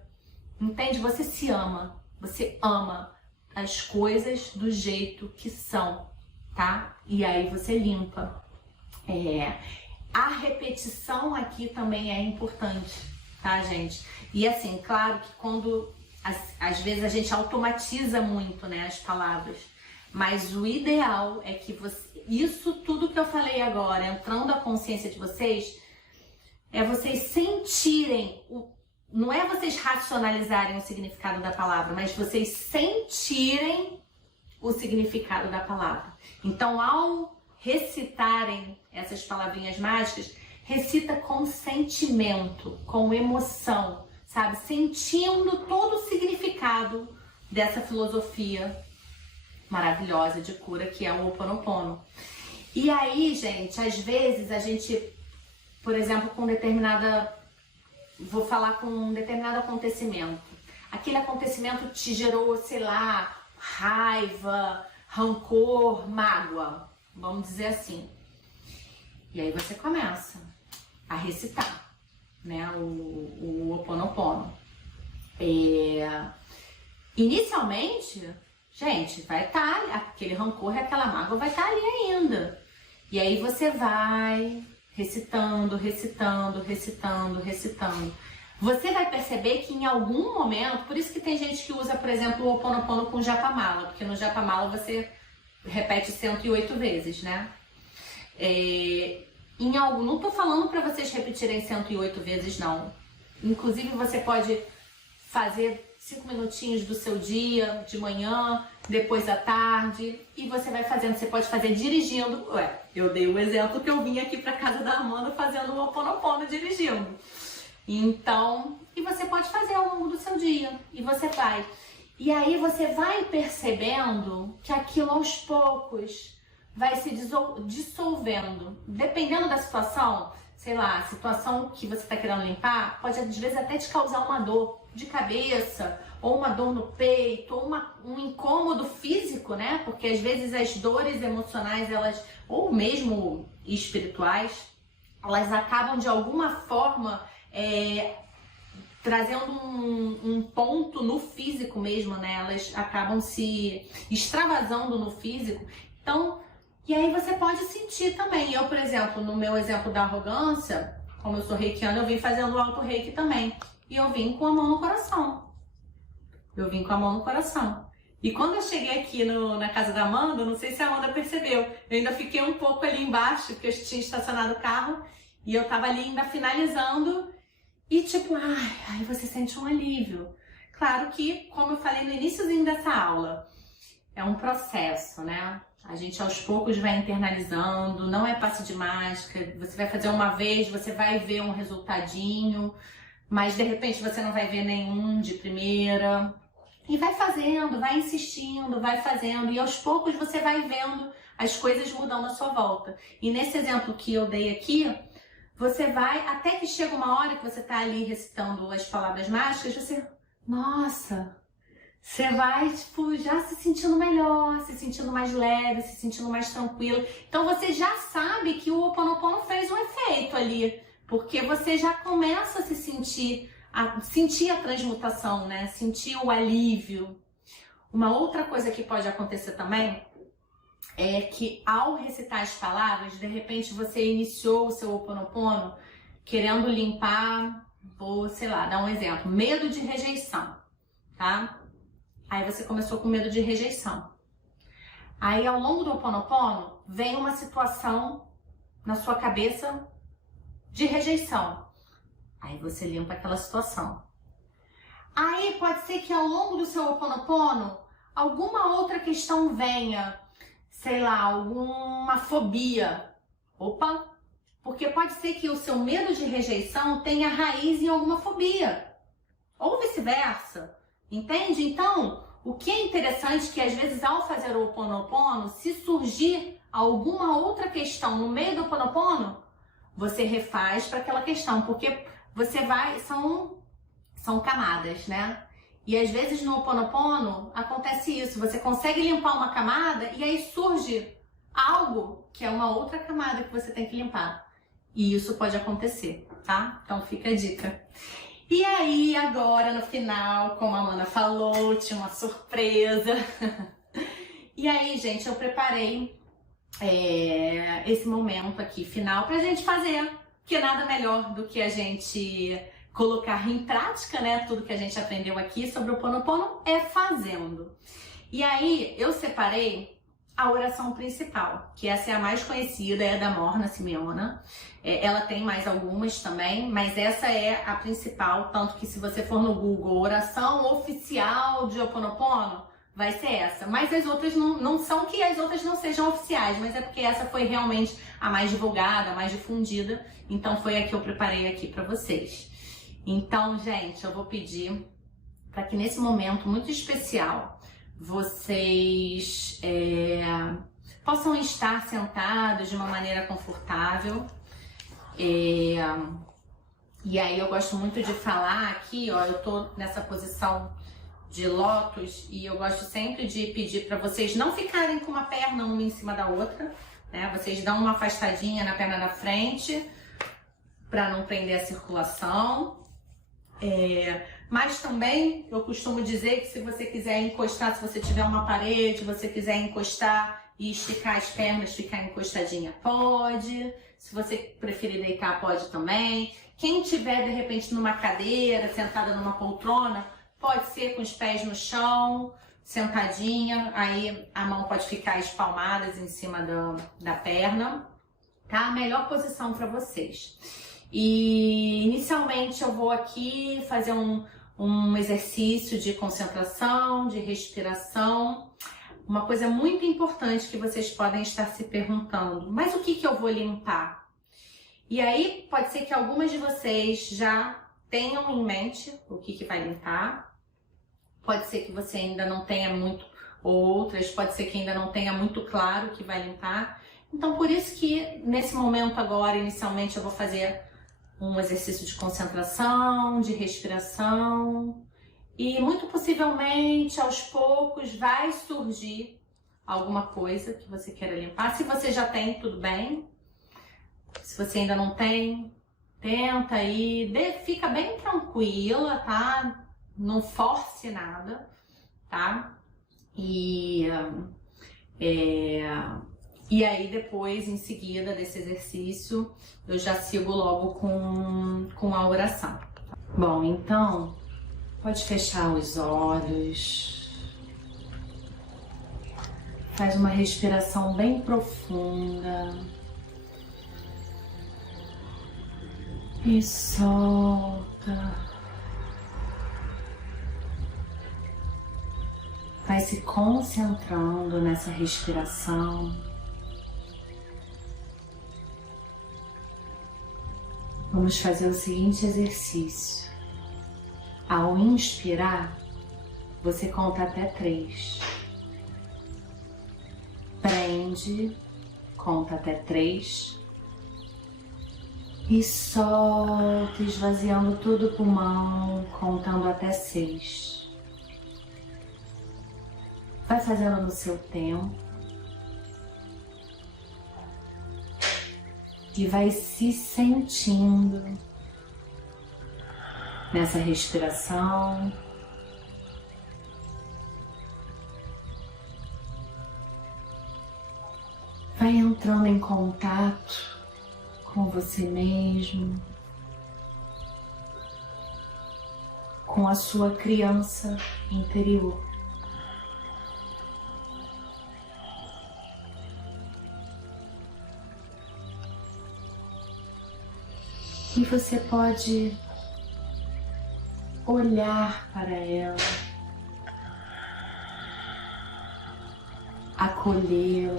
Entende? Você se ama, você ama as coisas do jeito que são, tá? E aí você limpa. A repetição aqui também é importante. tá, gente? E assim, claro que quando às vezes a gente automatiza muito, né, as palavras, mas o ideal é que isso tudo que eu falei agora, entrando a consciência de vocês, é vocês sentirem, não é vocês racionalizarem o significado da palavra, mas vocês sentirem o significado da palavra. Então, ao recitarem essas palavrinhas mágicas, recita com sentimento, com emoção, sabe? Sentindo todo o significado dessa filosofia maravilhosa de cura que é o Ho'oponopono. E aí, gente, às vezes a gente, por exemplo, vou falar com um determinado acontecimento. Aquele acontecimento te gerou, sei lá, raiva, rancor, mágoa, vamos dizer assim. E aí você começa a recitar, né, o Ho'oponopono. Inicialmente, gente, vai estar aquele rancor e aquela mágoa vai estar ali ainda. E aí você vai recitando, recitando, recitando, recitando. Você vai perceber que em algum momento, por isso que tem gente que usa, por exemplo, o Ho'oponopono com Japamala, porque no Japamala você repete 108 vezes, né? Não tô falando para vocês repetirem 108 vezes, não. Inclusive você pode fazer 5 minutinhos do seu dia, de manhã, depois da tarde, e você vai fazendo. Você pode fazer dirigindo. Eu dei o exemplo que eu vim aqui para casa da Amanda fazendo o Ho'oponopono dirigindo. Então, e você pode fazer ao longo do seu dia, e você vai. E aí você vai percebendo que aquilo aos poucos vai se dissolvendo. Dependendo da situação, sei lá, a situação que você está querendo limpar pode às vezes até te causar uma dor de cabeça, ou uma dor no peito, ou um incômodo físico, né? Porque às vezes as dores emocionais, ou mesmo espirituais, elas acabam de alguma forma trazendo um ponto no físico mesmo, né? Elas acabam se extravasando no físico. Então, e aí você pode sentir também. Eu, por exemplo, no meu exemplo da arrogância, como eu sou reikiana, eu vim fazendo o auto-reiki também. E eu vim com a mão no coração. E quando eu cheguei aqui na casa da Amanda, não sei se a Amanda percebeu, eu ainda fiquei um pouco ali embaixo, porque eu tinha estacionado o carro, e eu tava ali ainda finalizando, e tipo, aí você sente um alívio. Claro que, como eu falei no iniciozinho dessa aula, é um processo, né? A gente aos poucos vai internalizando, não é passe de mágica, você vai fazer uma vez, você vai ver um resultadinho, mas de repente você não vai ver nenhum de primeira. E vai fazendo, vai insistindo, vai fazendo, e aos poucos você vai vendo as coisas mudando à sua volta. E nesse exemplo que eu dei aqui, você vai, até que chega uma hora que você tá ali recitando as palavras mágicas, você vai, tipo, já se sentindo melhor, se sentindo mais leve, se sentindo mais tranquilo. Então você já sabe que o Ho'oponopono fez um efeito ali, porque você já começa a sentir a transmutação, né? Sentir o alívio. Uma outra coisa que pode acontecer também é que ao recitar as palavras, de repente você iniciou o seu Ho'oponopono querendo limpar, vou, sei lá, dar um exemplo, medo de rejeição, tá? Aí você começou com medo de rejeição. Aí ao longo do Ho'oponopono vem uma situação na sua cabeça de rejeição. Aí você limpa aquela situação. Aí pode ser que ao longo do seu Ho'oponopono alguma outra questão venha, sei lá, alguma fobia. Opa! Porque pode ser que o seu medo de rejeição tenha raiz em alguma fobia. Ou vice-versa. Entende? Então, o que é interessante é que às vezes ao fazer o Ho'oponopono, se surgir alguma outra questão no meio do Ho'oponopono, você refaz para aquela questão, porque você vai, são camadas, né? E às vezes no Ho'oponopono acontece isso, você consegue limpar uma camada e aí surge algo que é uma outra camada que você tem que limpar. E isso pode acontecer, tá? Então fica a dica. E aí agora no final, como a Amanda falou, tinha uma surpresa. E aí, gente, eu preparei esse momento aqui final pra gente fazer, que nada melhor do que a gente colocar em prática, né, tudo que a gente aprendeu aqui sobre o Ho'oponopono é fazendo. E aí eu separei a oração principal, que essa é a mais conhecida, é a da Morna Simeona. Ela tem mais algumas também, mas essa é a principal, tanto que se você for no Google, oração oficial de Ho'oponopono, vai ser essa. Mas as outras não são que as outras não sejam oficiais, mas é porque essa foi realmente a mais divulgada, a mais difundida, então foi a que eu preparei aqui para vocês. Então, gente, eu vou pedir para que nesse momento muito especial vocês possam estar sentados de uma maneira confortável. E aí eu gosto muito de falar aqui, ó, eu tô nessa posição de lótus e eu gosto sempre de pedir para vocês não ficarem com uma perna uma em cima da outra, né? Vocês dão uma afastadinha na perna da frente para não prender a circulação. Mas também eu costumo dizer que se você quiser encostar, se você tiver uma parede, você quiser encostar e esticar as pernas, ficar encostadinha, pode. Se você preferir deitar, pode também. Quem tiver de repente numa cadeira, sentada numa poltrona, pode ser com os pés no chão, sentadinha, aí a mão pode ficar espalmadas em cima da perna, tá? A melhor posição para vocês. E inicialmente eu vou aqui fazer um exercício de concentração, de respiração. Uma coisa muito importante que vocês podem estar se perguntando, mas o que eu vou limpar? E aí pode ser que algumas de vocês já tenham em mente o que vai limpar. Pode ser que você ainda não tenha muito, outras, pode ser que ainda não tenha muito claro o que vai limpar. Então por isso que nesse momento agora, inicialmente, eu vou fazer um exercício de concentração, de respiração e muito possivelmente aos poucos vai surgir alguma coisa que você queira limpar. Se você já tem, tudo bem. Se você ainda não tem, tenta aí, fica bem tranquila, tá? Não force nada, tá? E aí depois, em seguida desse exercício, eu já sigo logo com a oração. Bom, então, pode fechar os olhos. Faz uma respiração bem profunda. E solta. Vai se concentrando nessa respiração. Vamos fazer o seguinte exercício. Ao inspirar, você conta até 3. Prende, conta até 3. E solta, esvaziando todo o pulmão, contando até 6. Vai fazendo no seu tempo. E vai se sentindo nessa respiração. Vai entrando em contato com você mesmo, com a sua criança interior. E você pode olhar para ela, acolhê-la,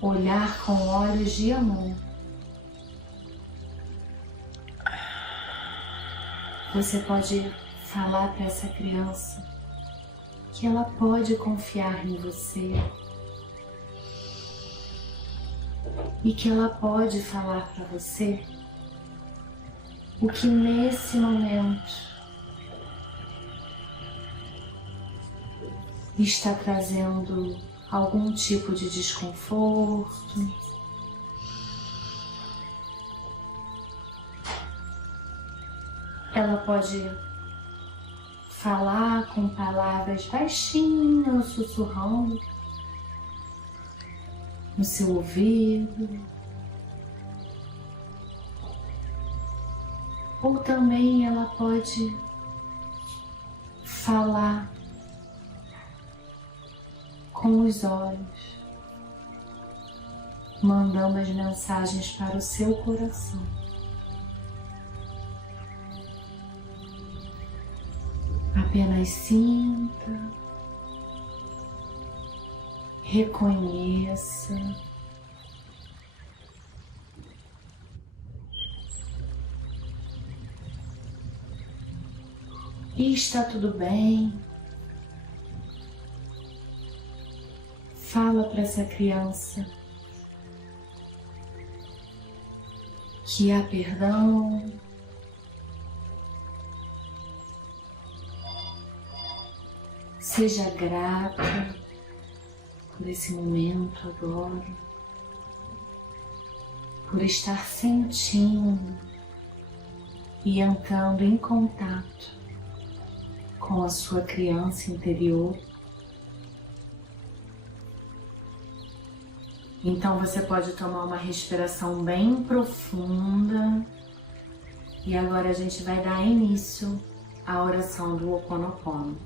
olhar com olhos de amor. Você pode falar para essa criança que ela pode confiar em você. E que ela pode falar para você o que nesse momento está trazendo algum tipo de desconforto. Ela pode falar com palavras baixinhas, sussurrando no seu ouvido. Ou também ela pode falar com os olhos, mandando as mensagens para o seu coração. Apenas sinta, reconheça e está tudo bem. Fala para essa criança que há perdão, seja grata por esse momento agora, por estar sentindo e entrando em contato com a sua criança interior. Então você pode tomar uma respiração bem profunda e agora a gente vai dar início à oração do Ho Oponopono.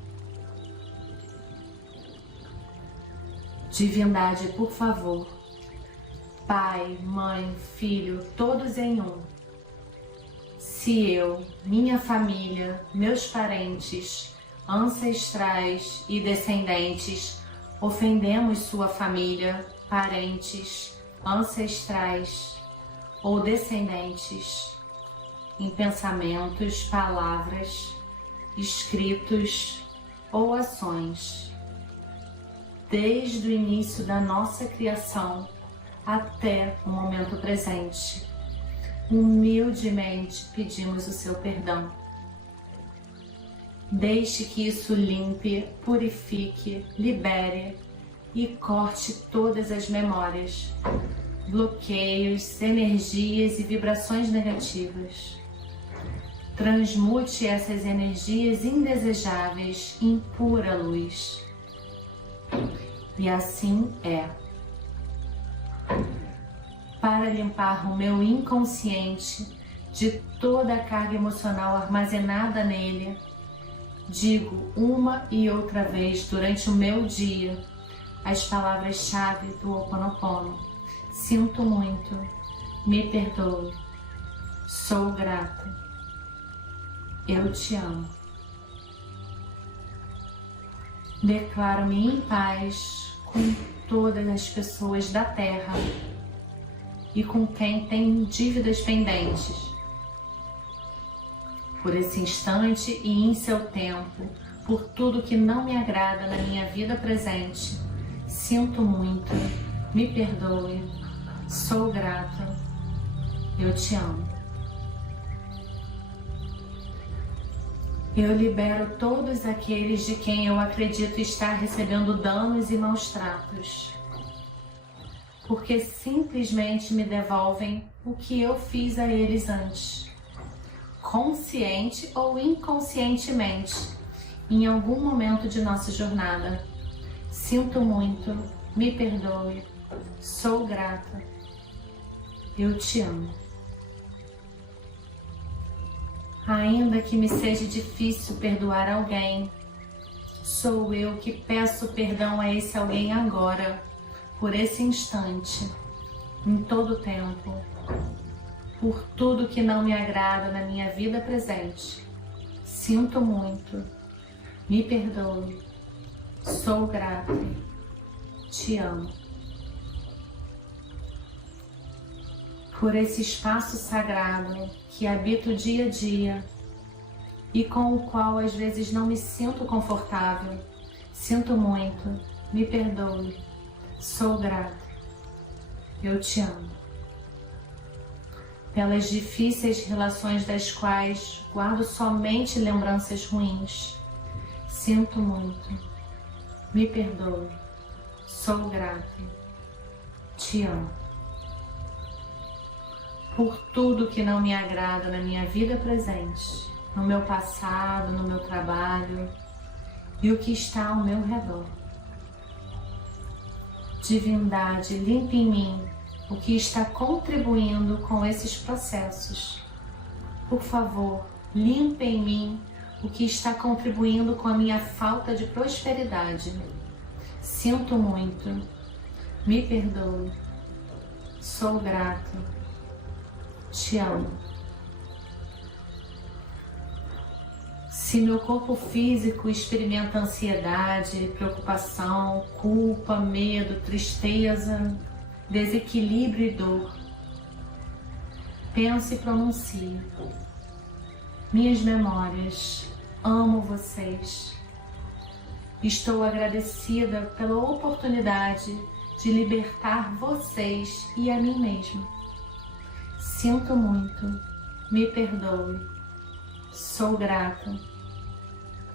Divindade, por favor, Pai, Mãe, Filho, todos em um. Se eu, minha família, meus parentes, ancestrais e descendentes ofendemos sua família, parentes, ancestrais ou descendentes em pensamentos, palavras, escritos ou ações, desde o início da nossa criação até o momento presente, humildemente pedimos o seu perdão. Deixe que isso limpe, purifique, libere e corte todas as memórias, bloqueios, energias e vibrações negativas. Transmute essas energias indesejáveis em pura luz. E assim é. Para limpar o meu inconsciente de toda a carga emocional armazenada nele, digo uma e outra vez durante o meu dia as palavras-chave do Ho Oponopono. Sinto muito, me perdoe, sou grata, eu te amo. Declaro-me em paz com todas as pessoas da Terra e com quem tem dívidas pendentes. Por esse instante e em seu tempo, por tudo que não me agrada na minha vida presente, sinto muito, me perdoe, sou grata, eu te amo. Eu libero todos aqueles de quem eu acredito estar recebendo danos e maus tratos, porque simplesmente me devolvem o que eu fiz a eles antes, consciente ou inconscientemente, em algum momento de nossa jornada. Sinto muito, me perdoe, sou grata, eu te amo. Ainda que me seja difícil perdoar alguém, sou eu que peço perdão a esse alguém agora, por esse instante, em todo o tempo, por tudo que não me agrada na minha vida presente. Sinto muito, me perdoe, sou grata, te amo. Por esse espaço sagrado que habito dia a dia e com o qual às vezes não me sinto confortável, sinto muito, me perdoe, sou grata, eu te amo. Pelas difíceis relações das quais guardo somente lembranças ruins, sinto muito, me perdoe, sou grata, te amo. Por tudo que não me agrada na minha vida presente, no meu passado, no meu trabalho e o que está ao meu redor. Divindade, limpe em mim o que está contribuindo com esses processos. Por favor, limpe em mim o que está contribuindo com a minha falta de prosperidade. Sinto muito. Me perdoe. Sou grato. Te amo. Se meu corpo físico experimenta ansiedade, preocupação, culpa, medo, tristeza, desequilíbrio e dor, pense e pronuncie. Minhas memórias, amo vocês. Estou agradecida pela oportunidade de libertar vocês e a mim mesma. Sinto muito, me perdoe, sou grata,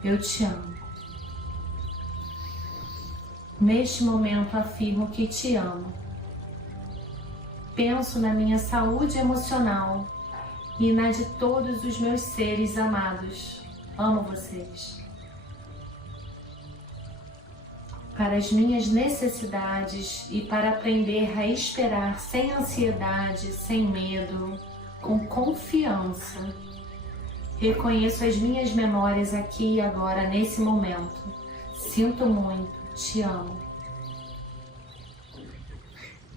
eu te amo. Neste momento afirmo que te amo. Penso na minha saúde emocional e na de todos os meus seres amados. Amo vocês. Para as minhas necessidades e para aprender a esperar sem ansiedade, sem medo, com confiança. Reconheço as minhas memórias aqui e agora, nesse momento. Sinto muito, te amo.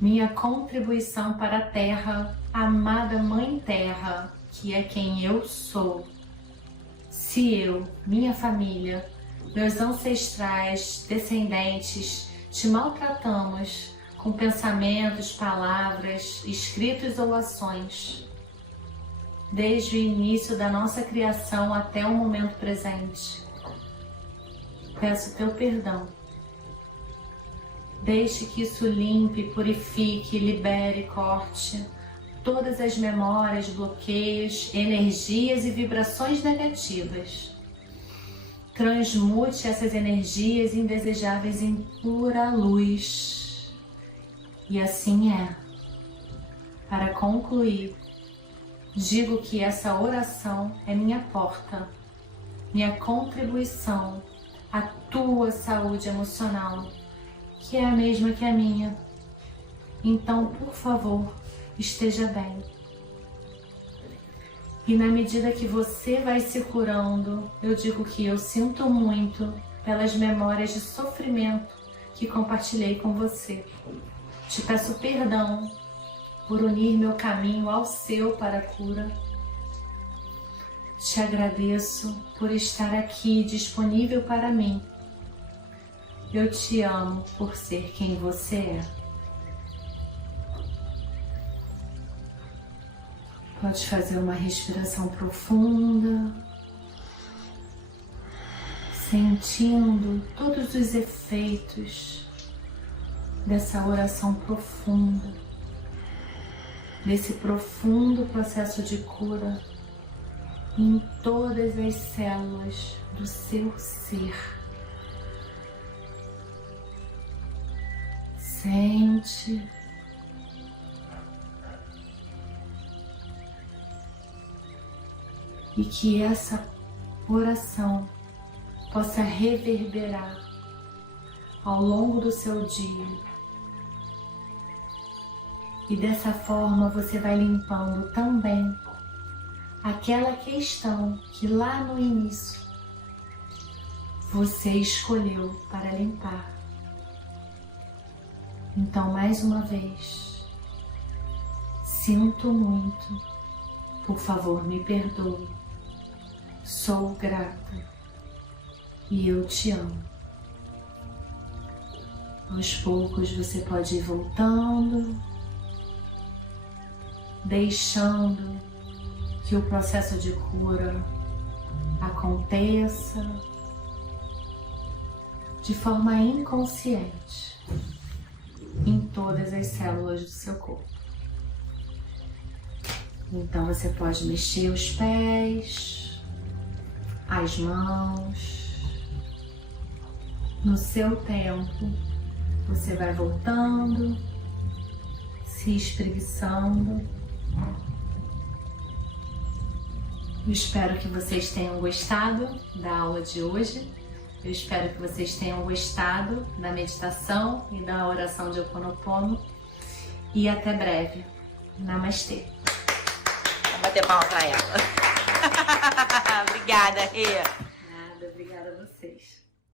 Minha contribuição para a Terra, amada Mãe Terra, que é quem eu sou. Se eu, minha família, meus ancestrais, descendentes, te maltratamos com pensamentos, palavras, escritos ou ações, desde o início da nossa criação até o momento presente, peço teu perdão. Deixe que isso limpe, purifique, libere, corte todas as memórias, bloqueios, energias e vibrações negativas. Transmute essas energias indesejáveis em pura luz. E assim é. Para concluir, digo que essa oração é minha porta, minha contribuição à tua saúde emocional, que é a mesma que a minha. Então, por favor, esteja bem. E na medida que você vai se curando, eu digo que eu sinto muito pelas memórias de sofrimento que compartilhei com você. Te peço perdão por unir meu caminho ao seu para a cura. Te agradeço por estar aqui disponível para mim. Eu te amo por ser quem você é. Pode fazer uma respiração profunda, sentindo todos os efeitos dessa oração profunda, desse profundo processo de cura em todas as células do seu ser. Sente. E que essa oração possa reverberar ao longo do seu dia. E dessa forma você vai limpando também aquela questão que lá no início você escolheu para limpar. Então, mais uma vez, sinto muito, por favor, me perdoe. Sou grata e eu te amo. Aos poucos você pode ir voltando, deixando que o processo de cura aconteça de forma inconsciente em todas as células do seu corpo. Então você pode mexer os pés, as mãos. No seu tempo, você vai voltando, se espreguiçando. Eu espero que vocês tenham gostado da aula de hoje. Eu espero que vocês tenham gostado da meditação e da oração de Ho'oponopono. E até breve. Namastê. Vou bater palma pra ela. Obrigada, Rê. Nada, obrigada a vocês.